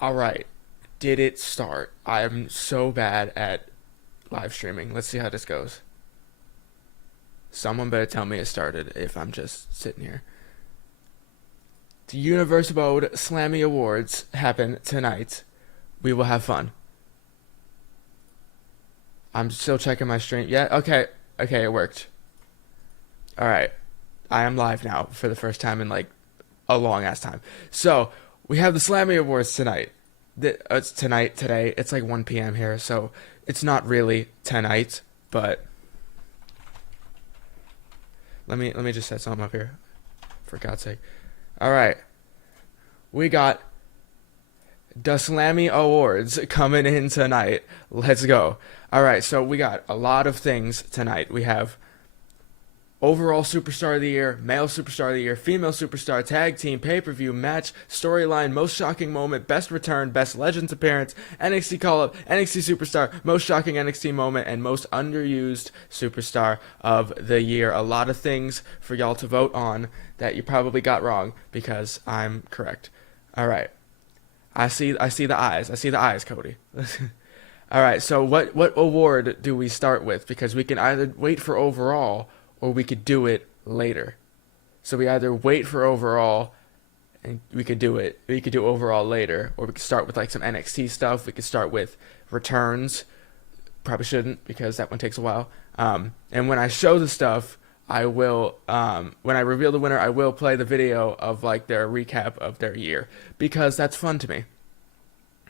All right. Did it start? I'm so bad at live streaming. Let's see how this goes. Someone better tell me it started if I'm just sitting here. The Universe Mode Slammy Awards happen tonight. We will have fun. I'm still checking my stream. Yeah, okay. Okay, it worked. Alright. I am live now for the first time in like a long ass time. So, we have the Slammy Awards tonight. It's today. It's like 1 p.m. here, so it's not really tonight, but let me just set something up here. For God's sake. Alright. We got the Slammy Awards coming in tonight. Let's go. Alright, so we got a lot of things tonight. We have Overall Superstar of the Year, Male Superstar of the Year, Female Superstar, Tag Team, Pay-Per-View, Match, Storyline, Most Shocking Moment, Best Return, Best Legends Appearance, NXT Call-Up, NXT Superstar, Most Shocking NXT Moment, and Most Underused Superstar of the Year. A lot of things for y'all to vote on that you probably got wrong because I'm correct. Alright. I see the eyes. I see the eyes, Cody. Alright, so what award do we start with? Because we can either wait for overall or we could do it later. So we either wait for overall and we could do overall later, or we could start with like some NXT stuff. We could start with returns. Probably shouldn't because that one takes a while. And when I show the stuff, I will when I reveal the winner, I will play the video of like their recap of their year because that's fun to me.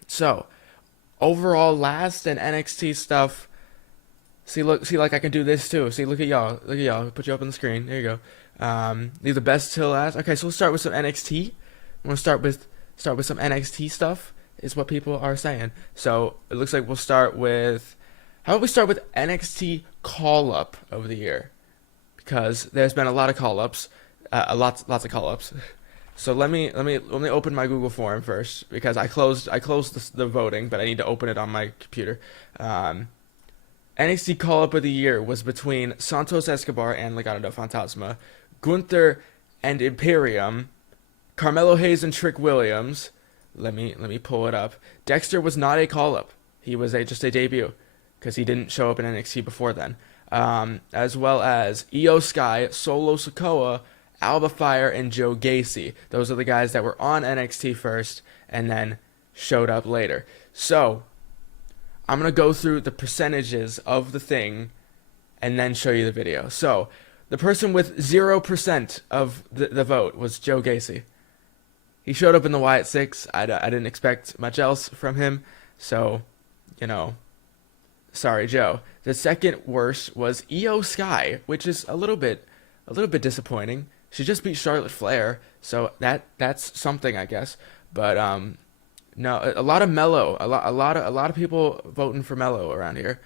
So, overall last and NXT stuff. See, like I can do this too. See, look at y'all. Put you up on the screen. There you go. Leave the best till last. Okay, so we'll start with some NXT. I'm gonna start with some NXT stuff. Is what people are saying. So it looks like we'll start with. How about we start with NXT Call Up of the Year? Because there's been a lot of call ups, lots of call ups. So let me open my Google form first because I closed the voting, but I need to open it on my computer. NXT Call-Up of the Year was between Santos Escobar and Legado del Fantasma, Gunther and Imperium, Carmelo Hayes and Trick Williams. Let me pull it up. Dexter was not a call-up. He was just a debut because he didn't show up in NXT before then. As well as Io Sky, Solo Sikoa, Alba Fire, and Joe Gacy. Those are the guys that were on NXT first and then showed up later. So, I'm going to go through the percentages of the thing and then show you the video. So, the person with 0% of the vote was Joe Gacy. He showed up in the Wyatt 6. I didn't expect much else from him. So, sorry, Joe. The second worst was Io Sky, which is a little bit disappointing. She just beat Charlotte Flair, so that's something, I guess. But no, a lot of Mello, a lot of people voting for Mello around here.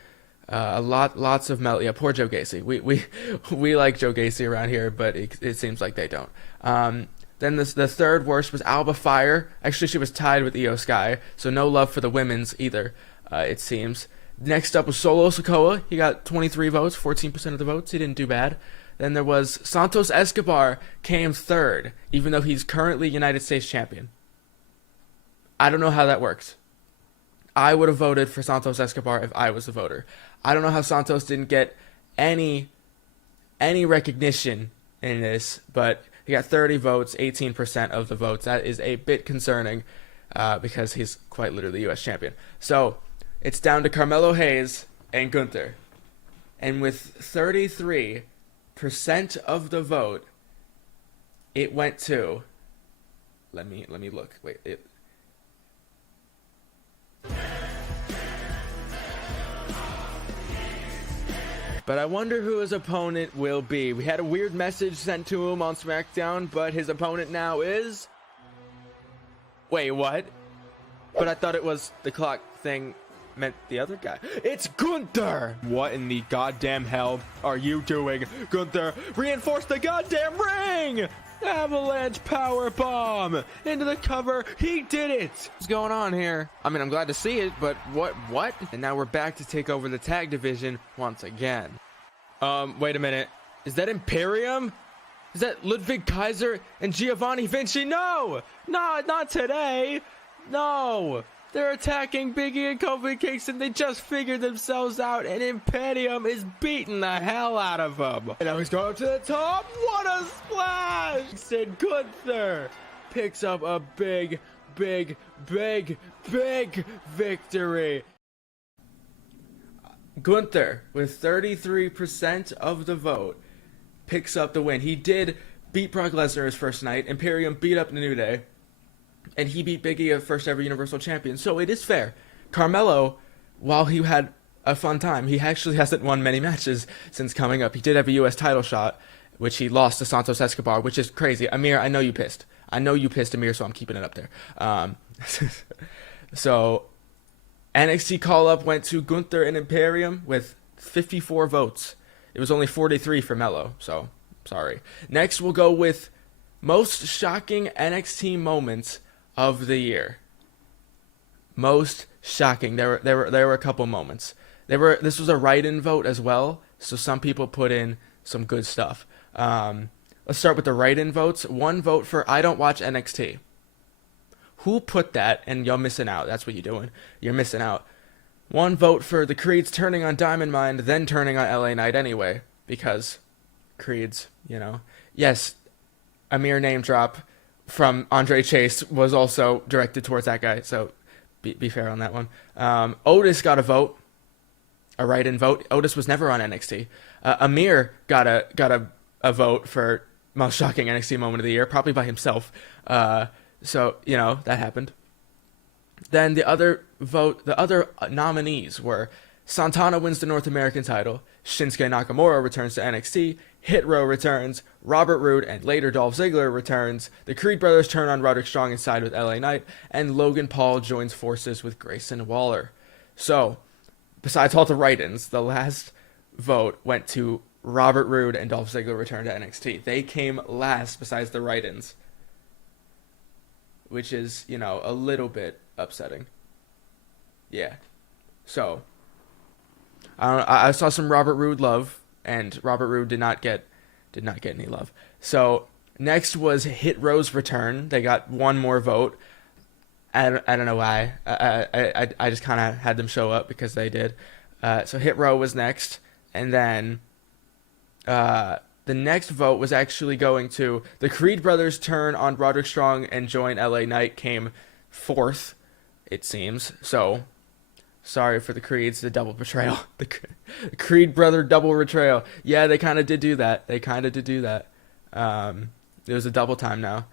Lots of Mello. Yeah, poor Joe Gacy. We like Joe Gacy around here, but it seems like they don't. Then the third worst was Alba Fire. Actually, she was tied with Io Sky, so no love for the women's either. It seems. Next up was Solo Sikoa. He got 23 votes, 14% of the votes. He didn't do bad. Then there was Santos Escobar came third, even though he's currently United States champion. I don't know how that works. I would have voted for Santos Escobar if I was the voter. I don't know how Santos didn't get any recognition in this, but he got 30 votes, 18% of the votes. That is a bit concerning because he's quite literally U.S. champion. So it's down to Carmelo Hayes and Gunther. And with 33% of the vote, it went to... Let me look. Wait, But I wonder who his opponent will be. We had a weird message sent to him on SmackDown, but his opponent now is... Wait, what? But I thought it was the clock thing meant the other guy. It's Gunther! What in the goddamn hell are you doing, Gunther? Reinforce the goddamn ring! Avalanche power bomb into the cover. He did it. What's going on here? I mean, I'm glad to see it, but what? And now we're back to take over the tag division once again. Wait a minute. Is that Imperium? Is that Ludwig Kaiser and Giovanni Vinci? No, not today. No! They're attacking Biggie and Kofi Kingston. They just figured themselves out, and Imperium is beating the hell out of them. And now he's going to the top. What a splash! Sid Gunther picks up a big victory. Gunther, with 33% of the vote, picks up the win. He did beat Brock Lesnar his first night. Imperium beat up the New Day. And he beat Big E, a first ever Universal Champion. So it is fair. Carmelo, while he had a fun time, he actually hasn't won many matches since coming up. He did have a U.S. title shot, which he lost to Santos Escobar, which is crazy. Amir, I know you pissed. I know you pissed, Amir, so I'm keeping it up there. So NXT call-up went to Gunther and Imperium with 54 votes. It was only 43 for Melo, so sorry. Next, we'll go with most shocking NXT moments of the year. Most shocking. There were a couple moments. This was a write-in vote as well, so some people put in some good stuff. Let's start with the write-in votes. One vote for I don't watch NXT. Who put that? And you're missing out. That's what you're doing. You're missing out. One vote for the Creeds turning on Diamond Mine, then turning on LA Knight anyway, because Creeds, you know. Yes, a mere name drop from Andre Chase was also directed towards that guy, so be fair on that one. Otis got a vote, a write-in vote. Otis was never on NXT. Amir got a vote for most shocking NXT moment of the year, probably by himself. So, you know, that happened. Then the other nominees were Santana wins the North American title, Shinsuke Nakamura returns to NXT, Hit Row returns, Robert Roode and later Dolph Ziggler returns, the Creed brothers turn on Roderick Strong and side with LA Knight, and Logan Paul joins forces with Grayson Waller. So, besides all the write-ins, the last vote went to Robert Roode and Dolph Ziggler return to NXT. They came last besides the write-ins, which is, you know, a little bit upsetting. Yeah. So, I saw some Robert Roode love, and Robert Roode did not get any love. So next was Hit Row's return. They got one more vote. I don't know why. I just kind of had them show up because they did. So Hit Row was next, and then the next vote was actually going to the Creed brothers turn on Roderick Strong and join LA Knight came fourth, it seems. So sorry for the Creeds, the double betrayal. The Creed brother double betrayal. Yeah, they kind of did do that. It was a double time now.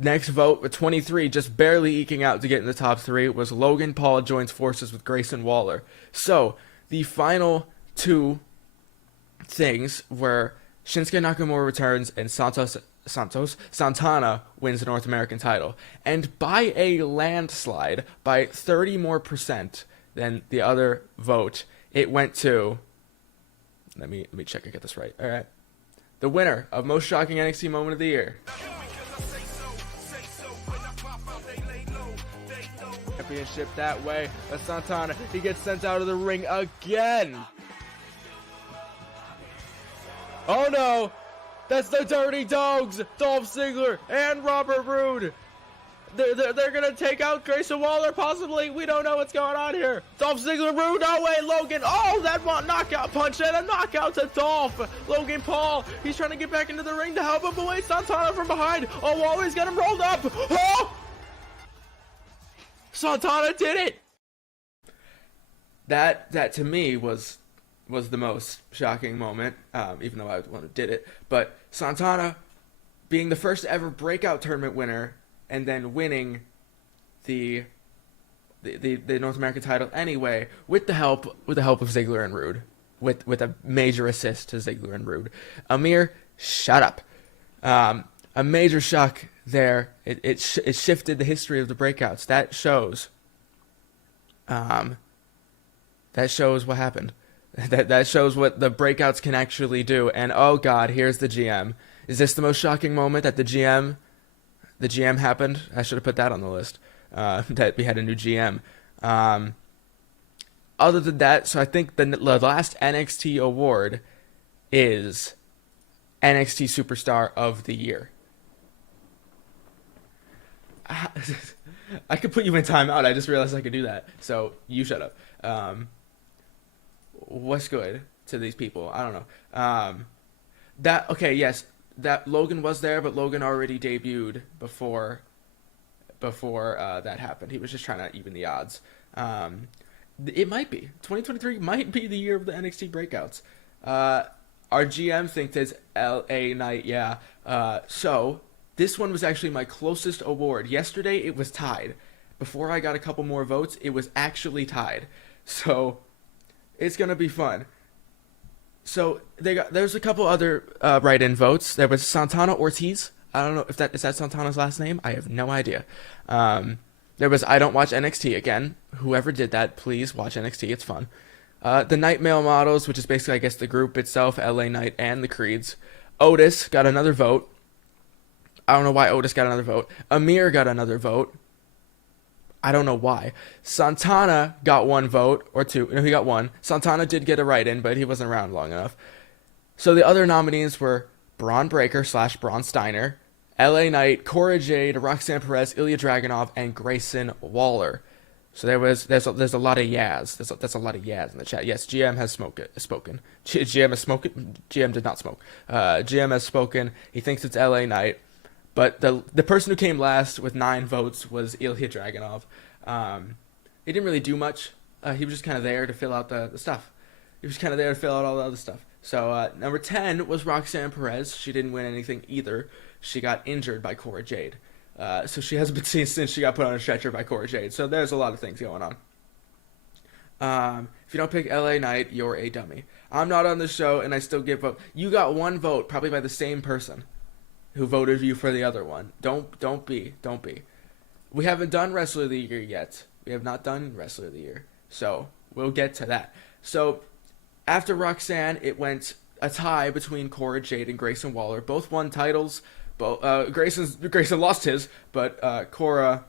Next vote, with 23, just barely eking out to get in the top 3, was Logan Paul joins forces with Grayson Waller. So, the final two things were Shinsuke Nakamura returns and Santana wins the North American title. And by a landslide, by 30 more percent than the other vote, it went to, let me check I get this right. All right. The winner of most shocking NXT moment of the year. Championship that way. That's Santana. He gets sent out of the ring again. Oh no! That's the Dirty Dogs, Dolph Ziggler and Robert Roode. They're gonna take out Grayson Waller, possibly. We don't know what's going on here. Dolph Ziggler, Roode, no way, Logan. Oh, that knockout punch and a knockout to Dolph. Logan Paul, he's trying to get back into the ring to help him, but wait, Santana from behind. Oh, Waller's got him rolled up. Oh! Santana did it. That to me was the most shocking moment, even though I was the one who did it. But Santana being the first ever breakout tournament winner and then winning the North American title anyway with the help of Ziggler and Roode, with a major assist to Ziggler and Roode. Amir, shut up. A major shock there. It shifted the history of the breakouts. That shows what happened. That shows what the breakouts can actually do. And oh god, here's the GM. Is this the most shocking moment that the GM happened? I should have put that on the list. That we had a new GM. Other than that, so I think the last NXT award is NXT Superstar of the Year. I could put you in timeout. I just realized I could do that. So you shut up. What's good to these people? I don't know. That okay? Yes, that Logan was there, but Logan already debuted before that happened. He was just trying to even the odds. It might be 2023 might be the year of the NXT breakouts. Our GM thinks it's LA Knight. Yeah. So this one was actually my closest award. Yesterday it was tied. Before I got a couple more votes, it was actually tied. So it's gonna be fun. So there's a couple other write-in votes. There was Santana Ortiz. I don't know if that is that Santana's last name. I have no idea. There was I don't watch NXT again. Whoever did that, please watch NXT. It's fun. The Night Male Models, which is basically I guess the group itself, LA Knight and the Creeds. Otis got another vote. I don't know why Otis got another vote. Amir got another vote. I don't know why. Santana got one vote or two. No, he got one. Santana did get a write-in, but he wasn't around long enough. So the other nominees were Braun Breaker / Braun Steiner, LA Knight, Cora Jade, Roxanne Perez, Ilya Dragunov, and Grayson Waller. So there's a lot of yas. That's a lot of yas in the chat. Yes, GM has spoken. GM has spoken. GM did not smoke. GM has spoken. He thinks it's LA Knight. But the person who came last with 9 votes was Ilya Dragunov. He didn't really do much. He was just kind of there to fill out the stuff. He was kind of there to fill out all the other stuff. So number 10 was Roxanne Perez. She didn't win anything either. She got injured by Cora Jade. So she hasn't been seen since she got put on a stretcher by Cora Jade. So there's a lot of things going on. If you don't pick LA Knight, you're a dummy. I'm not on the show, and I still give vote. You got one vote, probably by the same person who voted you for the other one. Don't be. We haven't done Wrestler of the Year yet. We have not done Wrestler of the Year. So we'll get to that. So after Roxanne, it went a tie between Cora Jade and Grayson Waller. Both won titles. Grayson lost his, but Cora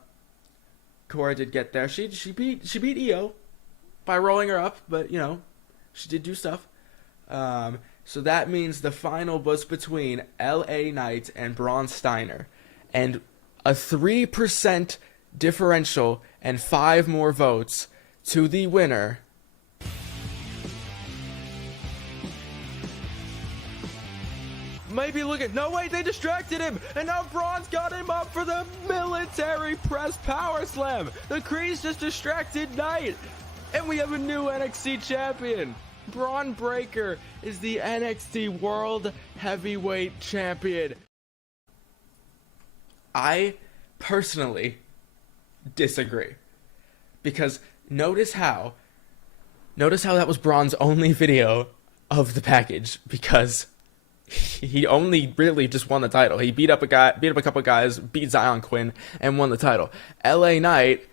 did get there. She beat Io by rolling her up, but she did do stuff. So that means the final was between LA Knight and Braun Steiner, and a 3% differential and 5 more votes to the winner. Maybe look at... No, wait, they distracted him! And now Braun's got him up for the military press power slam! The Creeds just distracted Knight! And we have a new NXT champion! Braun Breaker is the NXT World Heavyweight Champion. I personally disagree. Because notice how that was Braun's only video of the package, because he only really just won the title. He beat up a couple guys, beat Zion Quinn, and won the title. LA Knight,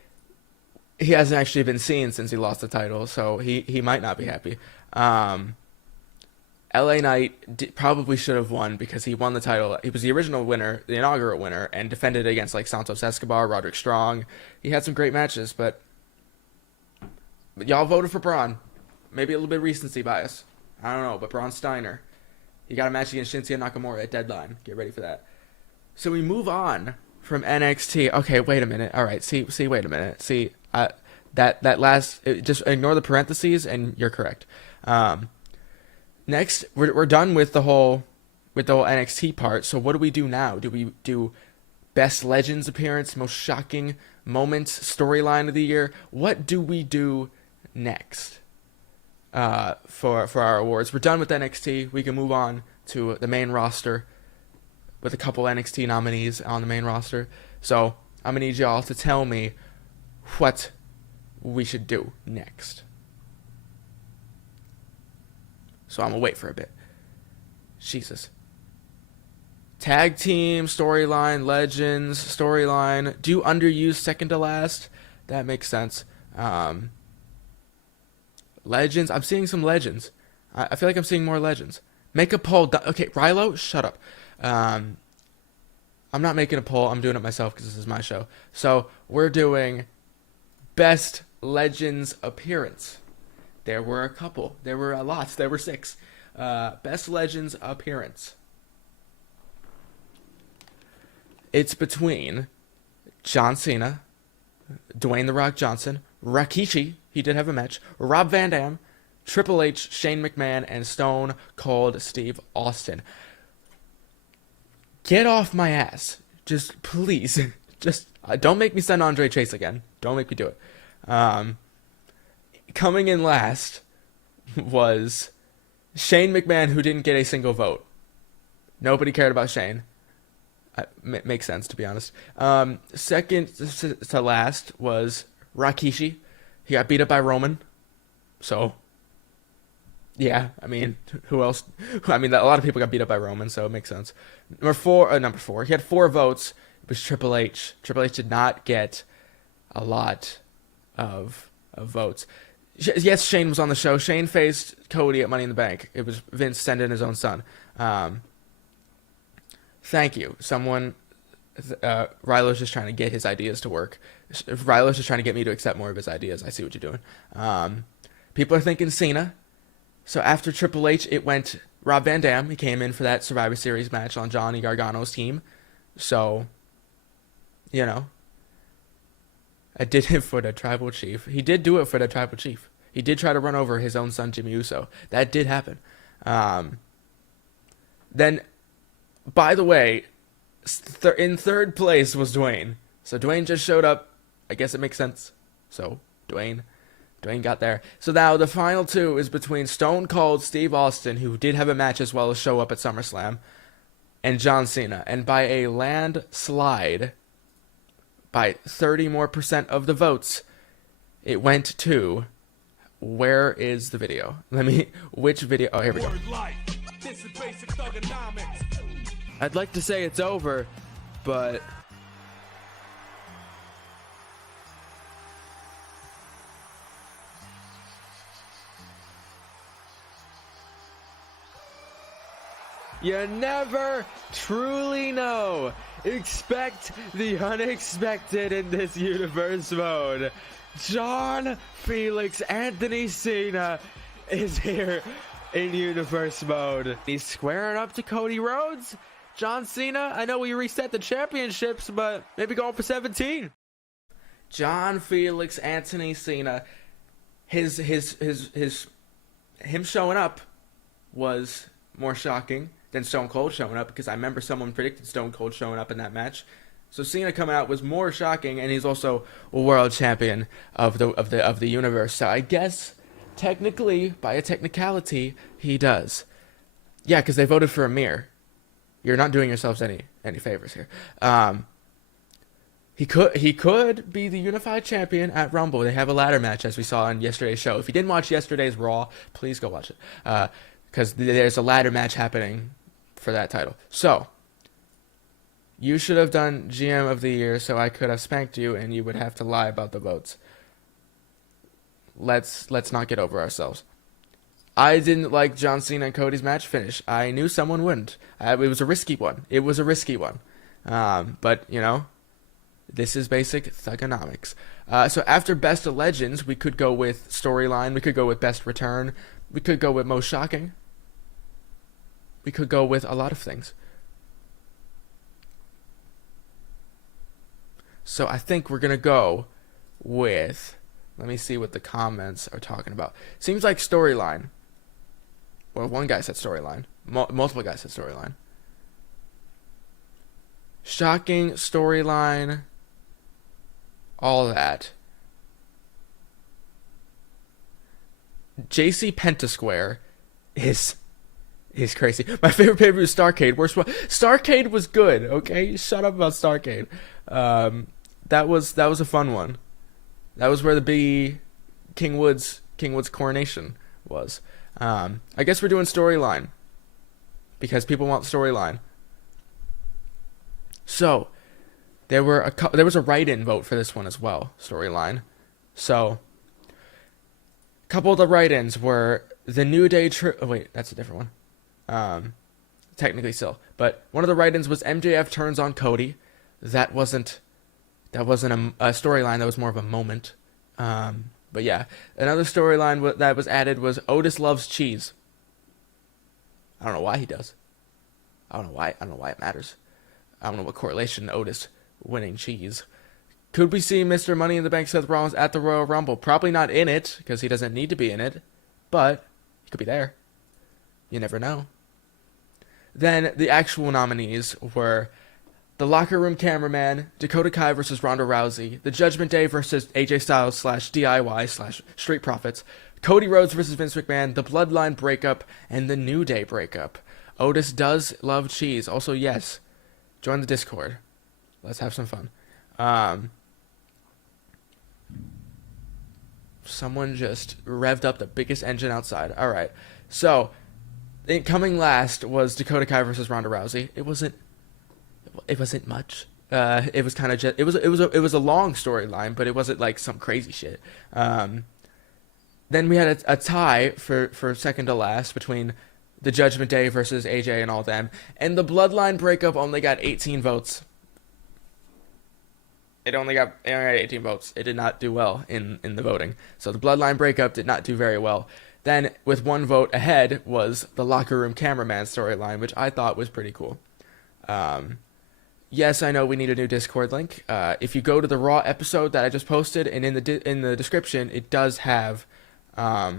he hasn't actually been seen since he lost the title, so he might not be happy. LA Knight probably should have won because he won the title. He was the original winner, the inaugural winner, and defended against like Santos Escobar, Roderick Strong. He had some great matches, but y'all voted for Braun. Maybe a little bit of recency bias. I don't know, but Braun Steiner. He got a match against Shinsuke Nakamura at Deadline. Get ready for that. So we move on from NXT. Okay, wait a minute. All right, wait a minute. That last, just ignore the parentheses, and you're correct. Next, we're done with the whole NXT part. So what do we do now? Do we do best Legends appearance, most shocking moments, storyline of the year? What do we do next? For our awards. We're done with NXT. We can move on to the main roster with a couple NXT nominees on the main roster. So I'm gonna need y'all to tell me what we should do next. So I'm gonna wait for a bit. Jesus. Tag team, storyline, Legends, storyline. Do Underused second to last. That makes sense. Legends. I'm seeing some Legends. I feel like I'm seeing more Legends. Make a poll. Okay, Rilo, shut up. I'm not making a poll. I'm doing it myself because this is my show. So we're doing best Legends appearance. There were a couple. There were a lot. There were 6. Best Legends appearance. It's between John Cena, Dwayne The Rock Johnson, Rikishi, he did have a match, Rob Van Dam, Triple H, Shane McMahon, and Stone Cold Steve Austin. Get off my ass. Just please. Just don't make me send Andre Chase again. Don't make me do it. Coming in last was Shane McMahon, who didn't get a single vote. Nobody cared about Shane. Makes sense, to be honest. Second to last was Rikishi. He got beat up by Roman. So, yeah, I mean, who else? I mean, a lot of people got beat up by Roman, so it makes sense. Number four. He had 4 votes. It was Triple H. Triple H did not get a lot of votes. Yes, Shane was on the show. Shane faced Cody at Money in the Bank. It was Vince sending his own son. Thank you. Someone, Rylo's just trying to get his ideas to work. Rylo's just trying to get me to accept more of his ideas. I see what you're doing. People are thinking Cena. So after Triple H, it went Rob Van Dam. He came in for that Survivor Series match on Johnny Gargano's team. So, you know, I did it for the Tribal Chief. He did do it for the Tribal Chief. He did try to run over his own son, Jimmy Uso. That did happen. Then, by the way, in third place was Dwayne. So Dwayne just showed up. I guess it makes sense. So Dwayne got there. So now the final 2 is between Stone Cold Steve Austin, who did have a match as well as show up at SummerSlam, and John Cena. And by a landslide, by 30% more of the votes, it went to, where is the video? Which video? Oh, here we go. I'd like to say it's over, but you never truly know. Expect the unexpected in this universe mode. John Felix Anthony Cena is here in universe mode. He's squaring up to Cody Rhodes. John Cena, I know we reset the championships, but maybe going for 17. John Felix Anthony Cena, him showing up was more shocking than Stone Cold showing up, because I remember someone predicted Stone Cold showing up in that match. So Cena coming out was more shocking, and he's also a world champion of the universe. So I guess technically, by a technicality, he does. Yeah, because they voted for Amir. You're not doing yourselves any favors here. He could be the unified champion at Rumble. They have a ladder match, as we saw in yesterday's show. If you didn't watch yesterday's Raw, please go watch it, because there's a ladder match happening for that title. So you should have done GM of the Year, so I could have spanked you, and you would have to lie about the votes. Let's not get over ourselves. I didn't like John Cena and Cody's match finish. I knew someone wouldn't. It was a risky one. But, you know, this is basic thugonomics. So after Best of Legends, we could go with storyline. We could go with Best Return. We could go with Most Shocking. We could go with a lot of things. So I think we're going to go with... Let me see what the comments are talking about. Seems like storyline. Well, one guy said storyline. Multiple guys said storyline. Shocking, storyline, all that. JC Pentasquare is crazy. My favorite pay-per-view is Starrcade. Worst one. Starrcade was good, okay? Shut up about Starrcade. That was a fun one. That was where the big King Wood's coronation was. I guess we're doing storyline because people want storyline. So there was a write-in vote for this one as well, storyline. So a couple of the write-ins were the New Day. Oh wait, that's a different one. Technically still, but one of the write-ins was MJF turns on Cody. That wasn't a storyline. That was more of a moment. But yeah, another storyline that was added was Otis loves cheese. I don't know why he does. I don't know why it matters. I don't know what correlation Otis winning cheese Could we see Mr. Money in the Bank Seth Rollins at the Royal Rumble? Probably not in it, because he doesn't need to be in it, but he could be there. You never know. Then the actual nominees were the Locker Room Cameraman, Dakota Kai versus Ronda Rousey, the Judgment Day versus AJ Styles / DIY / Street Profits, Cody Rhodes versus Vince McMahon, the Bloodline breakup, and the New Day breakup. Otis does love cheese. Also, yes, join the Discord. Let's have some fun. Someone just revved up the biggest engine outside. All right. So, coming last was Dakota Kai versus Ronda Rousey. It wasn't much. It was kind of just it was a long storyline, but it wasn't like some crazy shit. Then we had a tie for second to last between the Judgment Day versus AJ and all them, and the Bloodline breakup only got 18 votes. It only got 18 votes. It did not do well in the voting. So the Bloodline breakup did not do very well. Then, with one vote ahead, was the Locker Room Cameraman storyline, which I thought was pretty cool. Yes, I know we need a new Discord link. If you go to the Raw episode that I just posted, and in the description, it does have a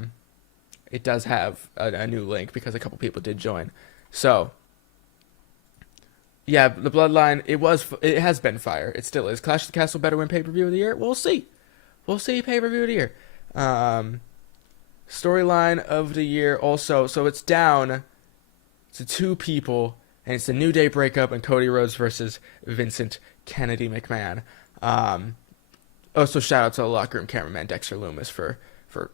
new link because a couple people did join. So, yeah, the Bloodline, it has been fire. It still is. Clash of the Castle better win pay-per-view of the year? We'll see. We'll see pay-per-view of the year. Storyline of the year also. So it's down to 2 people, and it's the New Day breakup and Cody Rhodes versus Vincent Kennedy McMahon. Also, shout out to the Locker Room Cameraman Dexter Loomis for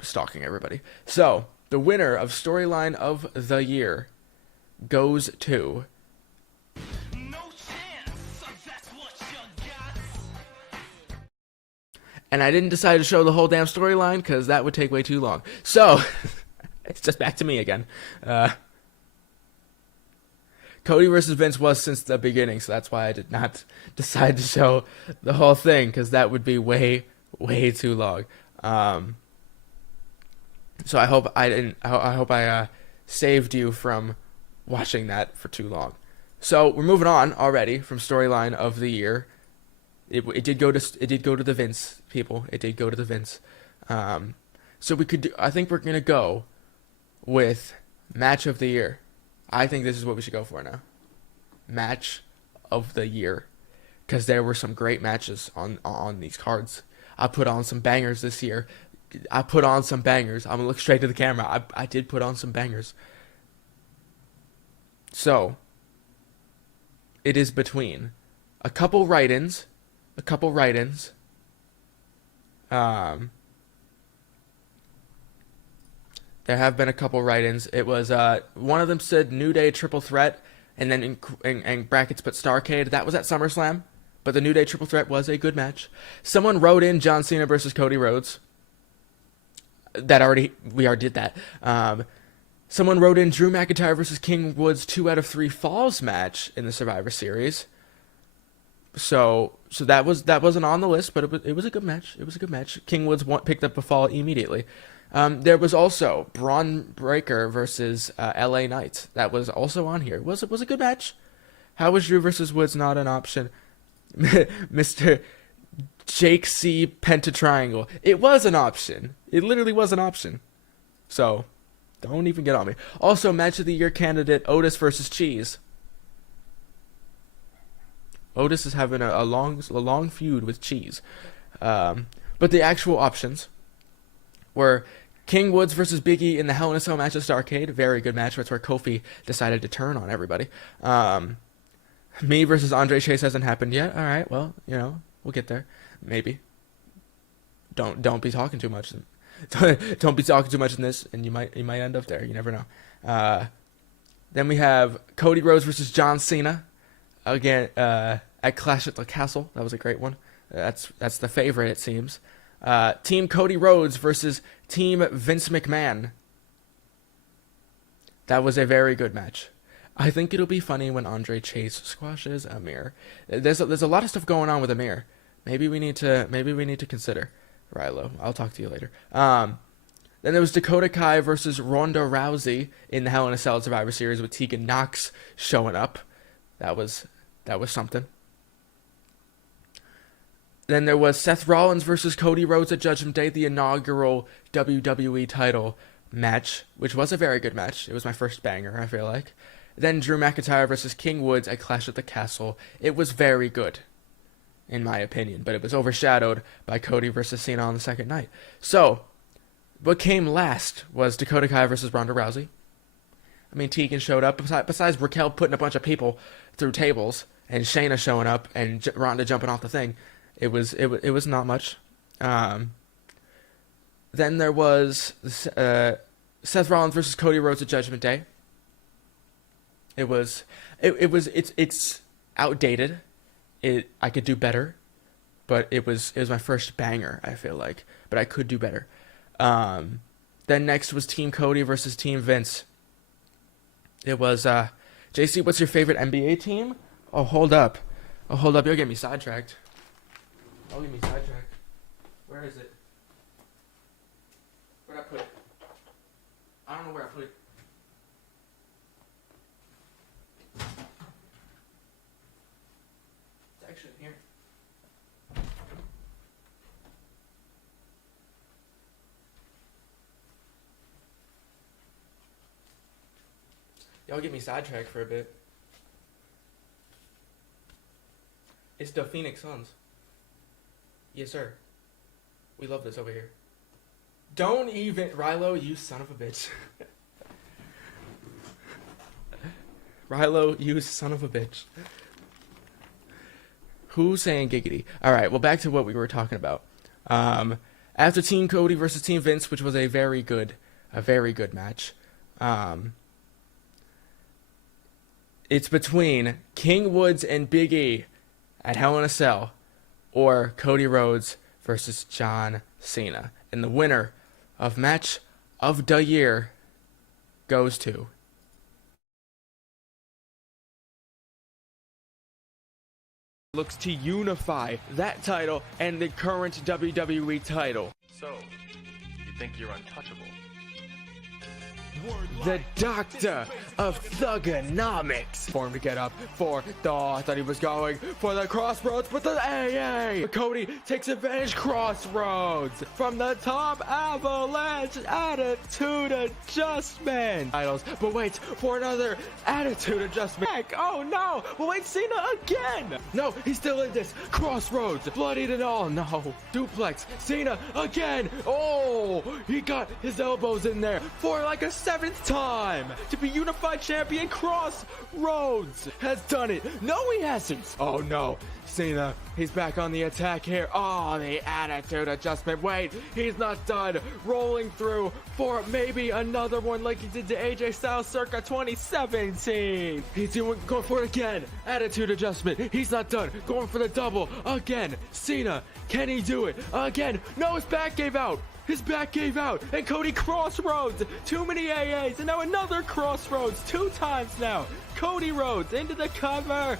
stalking everybody. So, the winner of Storyline of the Year goes to... And I didn't decide to show the whole damn storyline because that would take way too long. So, it's just back to me again. Cody versus Vince was since the beginning, so that's why I did not decide to show the whole thing because that would be way, way too long. So I hope I saved you from watching that for too long. So we're moving on already from Storyline of the Year. It did go to the Vince people. It did go to the Vince. So I think we're gonna go with Match of the Year. I think this is what we should go for now. Match of the Year, because there were some great matches on these cards. I put on some bangers this year. I'm gonna look straight to the camera. I did put on some bangers. So it is between a couple write-ins. There have been a couple write-ins. It was one of them said New Day Triple Threat, and then in brackets put Starrcade. That was at SummerSlam, but the New Day Triple Threat was a good match. Someone wrote in John Cena versus Cody Rhodes. We already did that. Someone wrote in Drew McIntyre versus King Woods 2 out of 3 Falls match in the Survivor Series. So that wasn't on the list, but it was a good match. It was a good match. King Woods picked up a fall immediately. There was also Braun Breaker versus LA Knight. That was also on here. It was a good match. How was Drew versus Woods not an option? Mr. Jake C. Pentatriangle. It was an option. It literally was an option. So, don't even get on me. Also, Match of the Year candidate, Otis versus Cheese. Otis is having a long feud with Cheese. But the actual options were King Woods versus Big E in the Hell in a Cell match at Starrcade. Very good match. That's where Kofi decided to turn on everybody. Me versus Andre Chase hasn't happened yet. All right, well, we'll get there. Maybe. Don't be talking too much. Don't be talking too much in this, and you might end up there. You never know. Then we have Cody Rhodes versus John Cena. Again, at Clash at the Castle. That was a great one. That's the favorite, it seems. Team Cody Rhodes versus Team Vince McMahon. That was a very good match. I think it'll be funny when Andre Chase squashes Amir. There's a lot of stuff going on with Amir. Maybe we need to consider Rilo. I'll talk to you later. Then there was Dakota Kai versus Ronda Rousey in the Hell in a Cell Survivor Series with Tegan Knox showing up. That was something. Then there was Seth Rollins versus Cody Rhodes at Judgment Day, the inaugural WWE title match, which was a very good match. It was my first banger, I feel like. Then Drew McIntyre versus King Woods at Clash at the Castle. It was very good, in my opinion, but it was overshadowed by Cody versus Cena on the second night. So, what came last was Dakota Kai versus Ronda Rousey. I mean, Tegan showed up. Besides Raquel putting a bunch of people through tables and Shayna showing up and Ronda jumping off the thing, it was not much. Then there was Seth Rollins versus Cody Rhodes at Judgment Day. It's outdated. I could do better, but it was my first banger, I feel like, but I could do better. Then next was Team Cody versus Team Vince. It was JC, what's your favorite NBA team? Oh, hold up. You'll get me sidetracked. Where is it? Where'd I put it? I don't know where I put it. It's actually in here. Y'all get me sidetracked for a bit. It's the Phoenix Suns. Yes, sir. We love this over here. Don't even... Rilo, you son of a bitch. Rilo, you son of a bitch. Who's saying giggity? Alright, well, back to what we were talking about. After Team Cody versus Team Vince, which was a very good match, it's between King Woods and Big E at Hell in a Cell, or Cody Rhodes versus John Cena. And the winner of Match of the Year goes to... Looks to unify that title and the current WWE title. So, you think you're untouchable? The Doctor of Thugonomics formed to get up for the... I thought he was going for the Crossroads, but the AA! Cody takes advantage. Crossroads from the top. Avalanche Attitude Adjustment titles, but wait for another Attitude Adjustment. Heck, oh no! But wait, Cena again! No, he's still in this. Crossroads, bloodied and all. No, duplex. Cena again. Oh, he got his elbows in there for like a 7th time to be unified champion. Crossroads has done it. No, he hasn't. Oh no, Cena, he's back on the attack here. Oh, the Attitude Adjustment. Wait, he's not done. Rolling through for maybe another one like he did to AJ Styles circa 2017. He's going for it again. Attitude Adjustment. He's not done. Going for the double again. Cena, can he do it again? No, his back gave out. His back gave out, and Cody Crossroads. Too many AAs, and now another Crossroads. 2 times now. Cody Rhodes into the cover.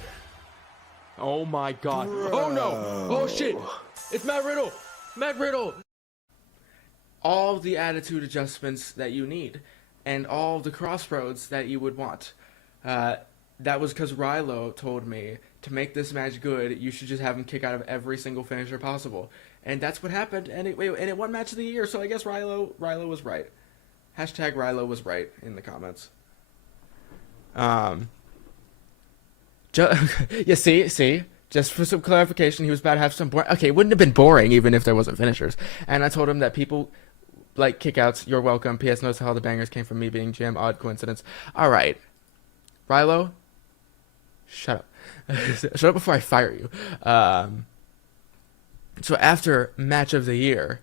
Oh my God. Bro. Oh no. Oh shit. It's Matt Riddle. Matt Riddle. all the attitude adjustments that you need and all the crossroads that you would want. That was because Rilo told me to make this match good, you should just have him kick out of every single finisher possible. And that's what happened, and it won Match of the Year, so I guess Rilo was right. Hashtag Rilo was right in the comments. Yeah, see? Just for some clarification, he was about to have some boring... Okay, it wouldn't have been boring even if there wasn't finishers. And I told him that people like kickouts. You're welcome. P.S. Notice how the bangers came from me being Jim. Odd coincidence. All right. Rilo, shut up. Shut up before I fire you. So after Match of the Year,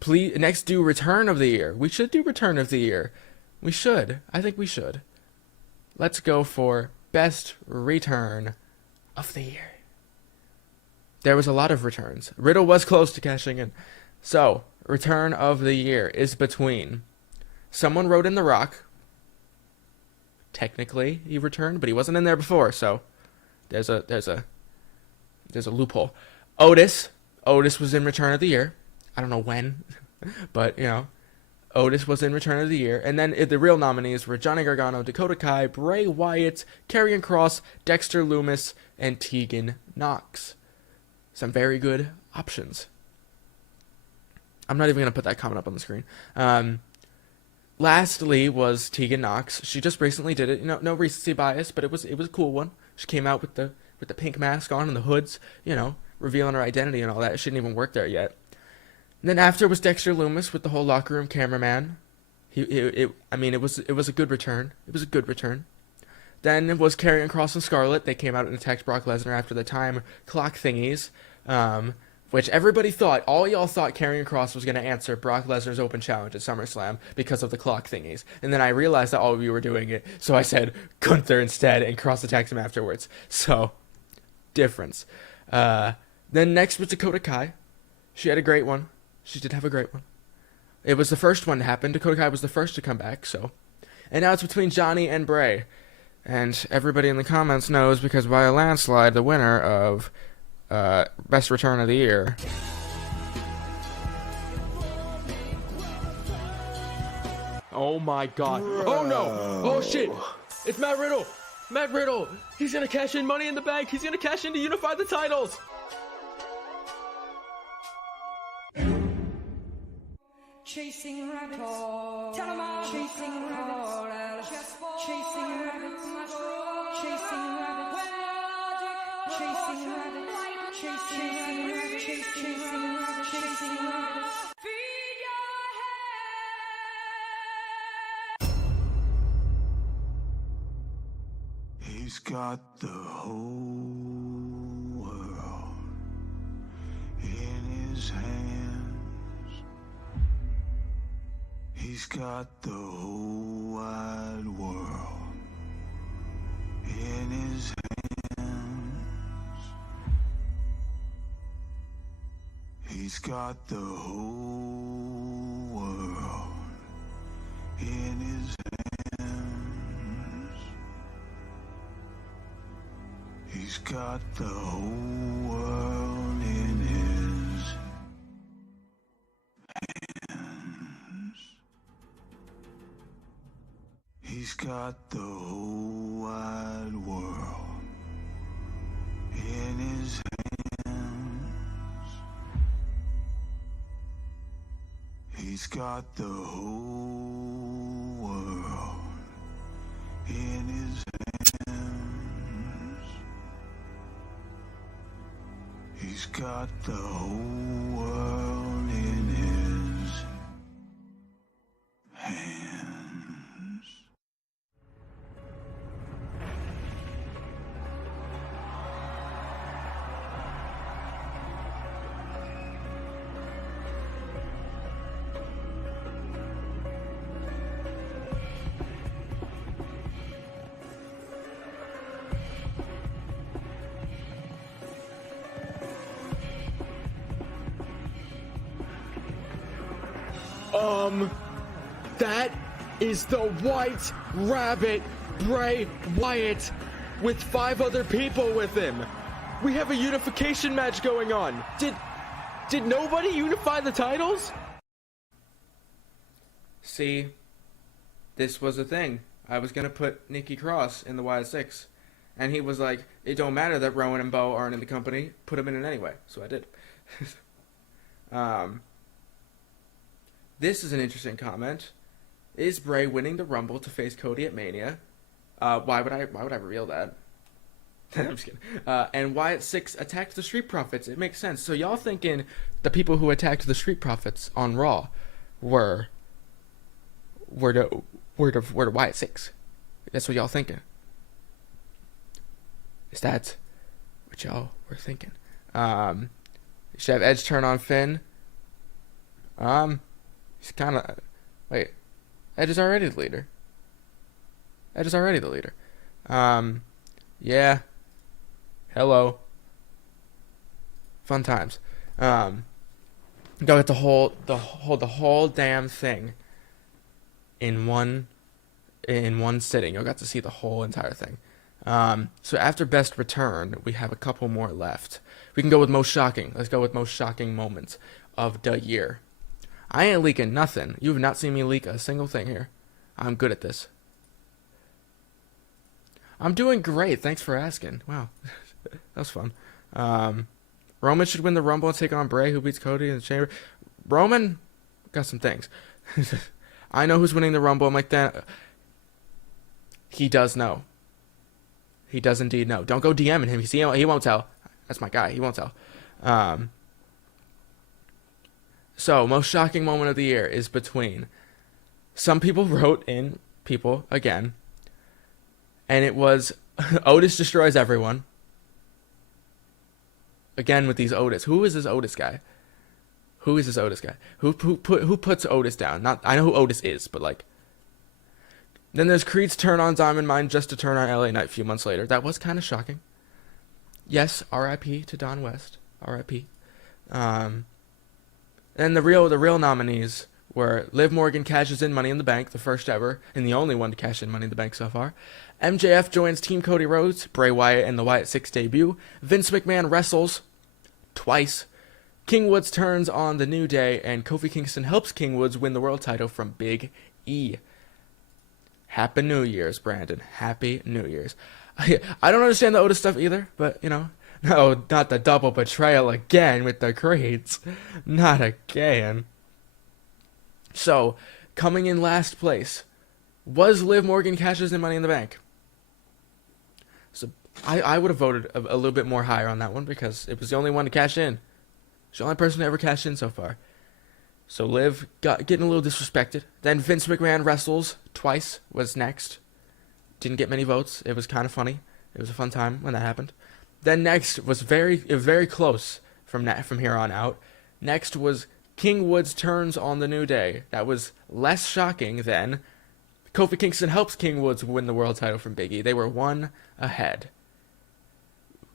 please next do Return of the Year. We should do Return of the Year. We should. I think we should. Let's go for Best Return of the Year. There was a lot of returns. Riddle was close to cashing in. So, Return of the Year is between someone wrote in The Rock. Technically, he returned, but he wasn't in there before, so there's a loophole. Otis was in Return of the Year. I don't know when, but Otis was in Return of the Year. And then the real nominees were Johnny Gargano, Dakota Kai, Bray Wyatt, Karrion Kross, Dexter Lumis, and Tegan Nox. some very good options. I'm not even gonna put that comment up on the screen. Lastly was Tegan Knox. She just recently did it. You know, no recency bias, but it was a cool one. She came out with the pink mask on and the hoods, you know, revealing her identity and all that. She didn't even work there yet. And then after was Dexter Loomis with the whole locker room cameraman. It was a good return. It was a good return. Then it was Karrion Kross and Scarlett. They came out and attacked Brock Lesnar after the time clock thingies, which everybody thought, all y'all thought Karrion Kross was going to answer Brock Lesnar's open challenge at SummerSlam because of the clock thingies. And then I realized that all of you were doing it, so I said Gunther instead, and Kross attacked him afterwards. So, difference. Then next was Dakota Kai. She had a great one. She did have a great one. It was the first one to happen. Dakota Kai was the first to come back, so. And now it's between Johnny and Bray. And everybody in the comments knows, because by a landslide, the winner of Best Return of the Year. Oh my god. Oh no! Oh shit! It's Matt Riddle! Matt Riddle! He's gonna cash in Money in the Bank! He's gonna cash in to unify the titles! Chasing rabbits, tell 'em all. Chasing rabbits, chasing rabbits, chasing rabbits, chasing rabbits, chasing rabbits, chasing rabbits. Feed your head. He's got the whole world in his hands. He's got the whole wide world in his hands. He's got the whole world in his hands. He's got the whole world in his hands. He's got the whole wide world in his hands. He's got the whole world in his hands. He's got the whole world in his hands. That is the White Rabbit, Bray Wyatt, with 5 other people with him. We have a unification match going on. Did nobody unify the titles? See, this was a thing. I was gonna put Nikki Cross in the Wyatt 6, and he was like, "It don't matter that Rowan and Bo aren't in the company. Put him in it anyway." So I did. This is an interesting comment. Is Bray winning the Rumble to face Cody at Mania? Why would I reveal that? I'm just kidding. And Wyatt 6 attacked the Street Profits. It makes sense. So y'all thinking the people who attacked the Street Profits on Raw were the Wyatt 6? That's what y'all thinking. Is that what y'all were thinking? You should have Edge turn on Finn. He's kind of... Wait. Edge is already the leader. Edge is already the leader. Yeah. Hello. Fun times. Go get the whole damn thing in one sitting. You'll get to see the whole entire thing. So after Best Return, we have a couple more left. We can go with most shocking. Let's go with most shocking moments of the year. I ain't leaking nothing. You have not seen me leak a single thing here. I'm good at this. I'm doing great. Thanks for asking. Wow. That was fun. Roman should win the Rumble and take on Bray, who beats Cody in the Chamber. Roman got some things. I know who's winning the Rumble. I'm like that. He does know. He does indeed know. Don't go DMing him. He won't tell. That's my guy. He won't tell. So, most shocking moment of the year is between. Some people wrote in people again, and it was Otis destroys everyone. Again with these Otis. Who is this Otis guy? Who is this Otis guy? Who puts Otis down? Not I know who Otis is, but like. Then there's Creed's turn on Diamond Mine just to turn on LA Knight a few months later. That was kind of shocking. Yes, R.I.P. to Don West. R.I.P. And the real nominees were Liv Morgan cashes in Money in the Bank, the first ever, and the only one to cash in Money in the Bank so far. MJF joins Team Cody Rhodes, Bray Wyatt and the Wyatt 6 debut. Vince McMahon wrestles twice. King Woods turns on the New Day, and Kofi Kingston helps King Woods win the world title from Big E. Happy New Year's, Brandon. Happy New Year's. I don't understand the Otis stuff either, but, you know. No, not the double betrayal again with the Creeds. Not again. So, coming in last place was Liv Morgan cashes in Money in the Bank. So, I would have voted a little bit more higher on that one because it was the only one to cash in. She's the only person to ever cash in so far. So Liv getting a little disrespected. Then Vince McMahon wrestles twice was next. Didn't get many votes. It was kind of funny. It was a fun time when that happened. Then next was very close from here on out. Next was King Woods turns on the New Day. That was less shocking than Kofi Kingston helps King Woods win the world title from Big E. They were one ahead.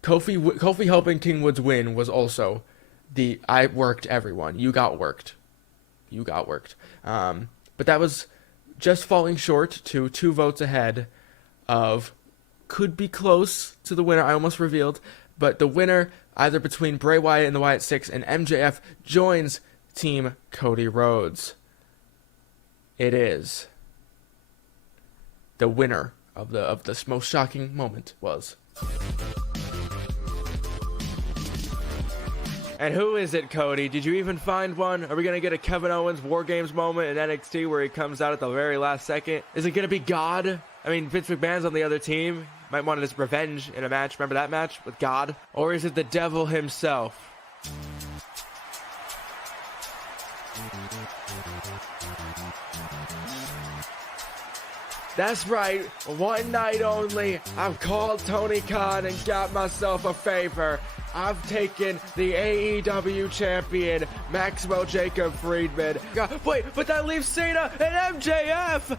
Kofi helping King Woods win was also I worked everyone. You got worked. But that was just falling short to 2 votes ahead of could be close to the winner. I almost revealed, but the winner either between Bray Wyatt and the Wyatt 6 and MJF joins Team Cody Rhodes. It is the winner of the most shocking moment was. And who is it, Cody? Did you even find one? Are we going to get a Kevin Owens War Games moment in NXT where he comes out at the very last second? Is it going to be God? I mean, Vince McMahon's on the other team. Might want his revenge in a match. Remember that match with God? Or is it the devil himself? That's right, one night only. I've called Tony Khan and got myself a favor. I've taken the AEW champion, Maxwell Jacob Friedman. Wait, but that leaves Cena and MJF.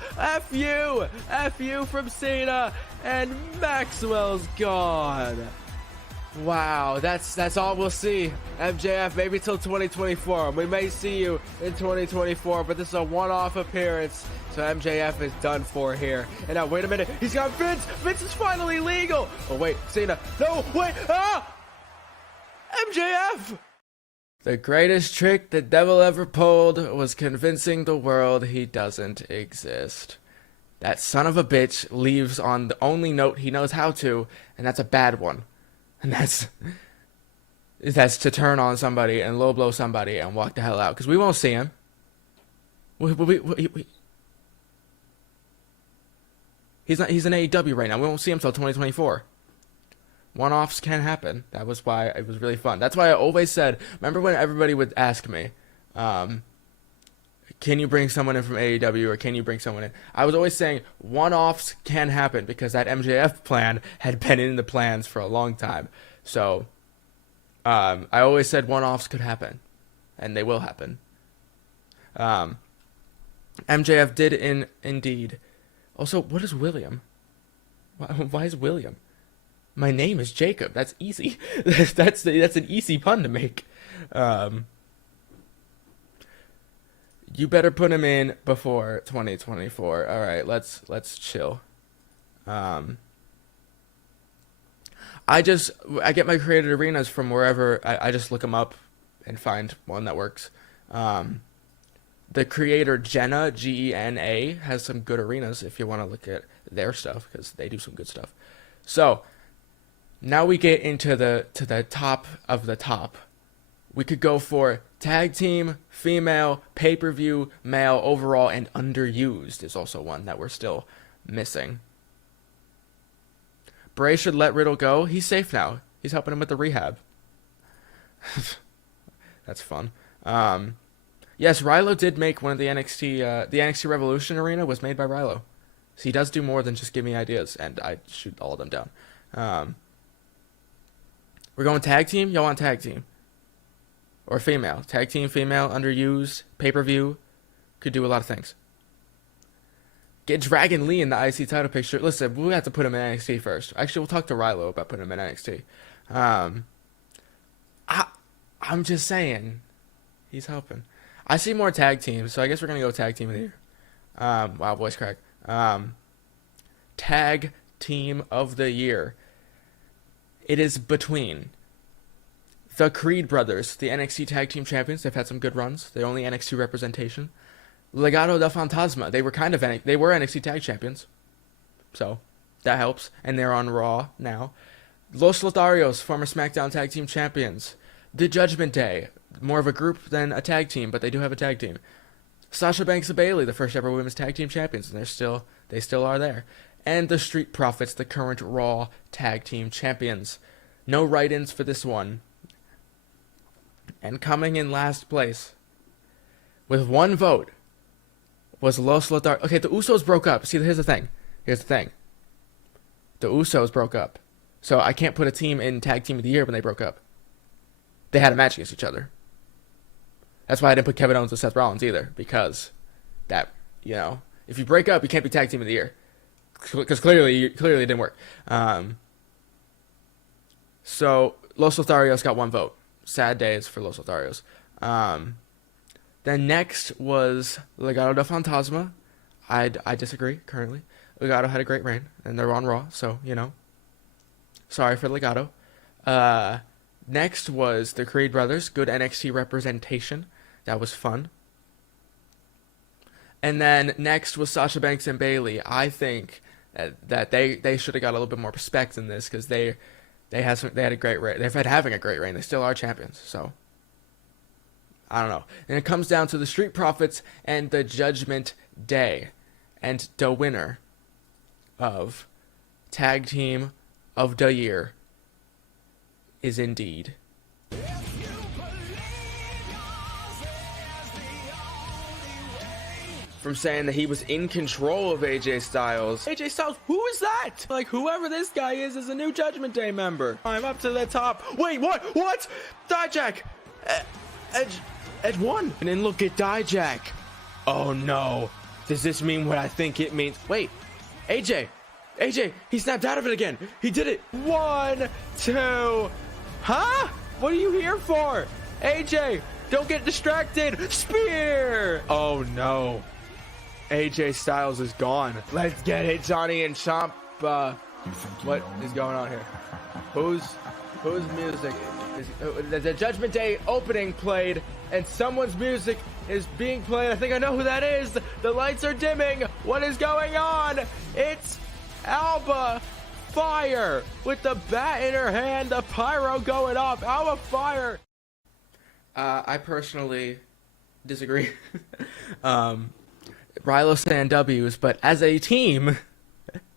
F you from Cena, and Maxwell's gone. Wow, that's all we'll see. MJF, maybe till 2024. We may see you in 2024, but this is a one-off appearance. So MJF is done for here. And now, wait a minute. He's got Vince. Vince is finally legal. Oh, wait. Cena. No, wait. Ah! MJF! The greatest trick the devil ever pulled was convincing the world he doesn't exist. That son of a bitch leaves on the only note he knows how to, and that's a bad one. And that's to turn on somebody and low blow somebody and walk the hell out. Because we won't see him. He's in AEW right now. We won't see him till 2024. One-offs can happen. That was why it was really fun. That's why I always said, remember when everybody would ask me, can you bring someone in from AEW or can you bring someone in? I was always saying one-offs can happen because that MJF plan had been in the plans for a long time. So I always said one-offs could happen, and they will happen. MJF did indeed. Also, what is William? Why is William? My name is Jacob. That's easy. That's an easy pun to make. You better put him in before 2024. All right, let's chill. I get my created arenas from wherever. I just look them up and find one that works. The creator Jenna, Gena, has some good arenas if you want to look at their stuff because they do some good stuff. So Now we get into the top of the top. We could go for tag team, female, pay-per-view, male, overall, and underused is also one that we're still missing. Bray should let Riddle go. He's safe now. He's helping him with the rehab. That's fun. Yes, Rilo did make one of the NXT Revolution arena was made by Rilo. So he does do more than just give me ideas, and I shoot all of them down. We're going tag team? Y'all want tag team? Or female? Tag team, female, underused, pay-per-view. Could do a lot of things. Get Dragon Lee in the IC title picture. Listen, we have to put him in NXT first. Actually, we'll talk to Rilo about putting him in NXT. I'm just saying. He's helping. I see more tag teams, so I guess we're going to go tag team of the year. Wow, voice crack. Tag team of the year. It is between the Creed brothers, the NXT Tag Team Champions. They've had some good runs. They're only NXT representation. Legado del Fantasma. They were NXT Tag Champions, so that helps. And they're on Raw now. Los Lotharios, former SmackDown Tag Team Champions. The Judgment Day, more of a group than a tag team, but they do have a tag team. Sasha Banks and Bayley, the first ever women's tag team champions, and they still are there. And the Street Profits, the current Raw Tag Team Champions. No write-ins for this one. And coming in last place, with one vote, was Los Lotharios. Okay, the Usos broke up. See, here's the thing. The Usos broke up. So I can't put a team in Tag Team of the Year when they broke up. They had a match against each other. That's why I didn't put Kevin Owens and Seth Rollins either, because that, if you break up, you can't be Tag Team of the Year. Because clearly it didn't work. So Los Lotharios got one vote. Sad days for Los Lotharios. Then next was Legado del Fantasma. I disagree currently. Legado had a great reign, and they're on Raw, so, sorry for Legado. Next was the Creed brothers. Good NXT representation. That was fun. And then next was Sasha Banks and Bayley. I think that they should have got a little bit more respect in this, because they had a great reign. They've had having a great reign. They still are champions. So I don't know. And it comes down to the Street Profits and the Judgment Day, and the winner of Tag Team of the Year is indeed from saying that he was in control of AJ Styles. AJ Styles, who is that? Like, whoever this guy is a new Judgment Day member. I'm up to the top. Wait, what? Dijak! Edge won. And then look at Dijak. Oh no. Does this mean what I think it means? Wait, AJ, he snapped out of it again. He did it. 1, 2. Huh? What are you here for? AJ, don't get distracted. Spear. Oh no. AJ Styles is gone. Let's get it, Johnny and Chomp. What is going on here? Whose music is the Judgment Day opening played, and someone's music is being played. I think I know who that is. The lights are dimming. What is going on? It's Alba Fire with the bat in her hand, the pyro going off. Alba Fire. I personally disagree. Rilo stand W's, but as a team,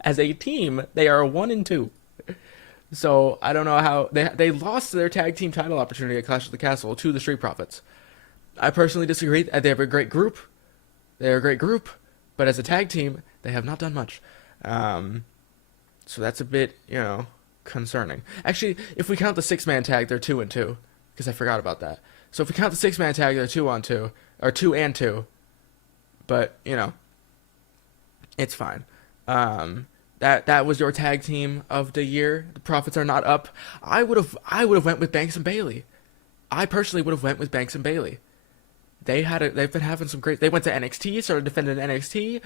they are 1 and 2. So I don't know how they lost their tag team title opportunity at Clash of the Castle to the Street Profits. I personally disagree. They have a great group. They're a great group, but as a tag team, they have not done much. So that's a bit, concerning. Actually, if we count the 6-man tag, they're 2 and 2, because I forgot about that. So if we count the 6-man tag, they're 2 on 2, or 2 and 2. But it's fine. That was your tag team of the year. The Profits are not up. I would have went with Banks and Bayley. I personally would have went with Banks and Bayley. They've been having some great. They went to NXT, started defending NXT.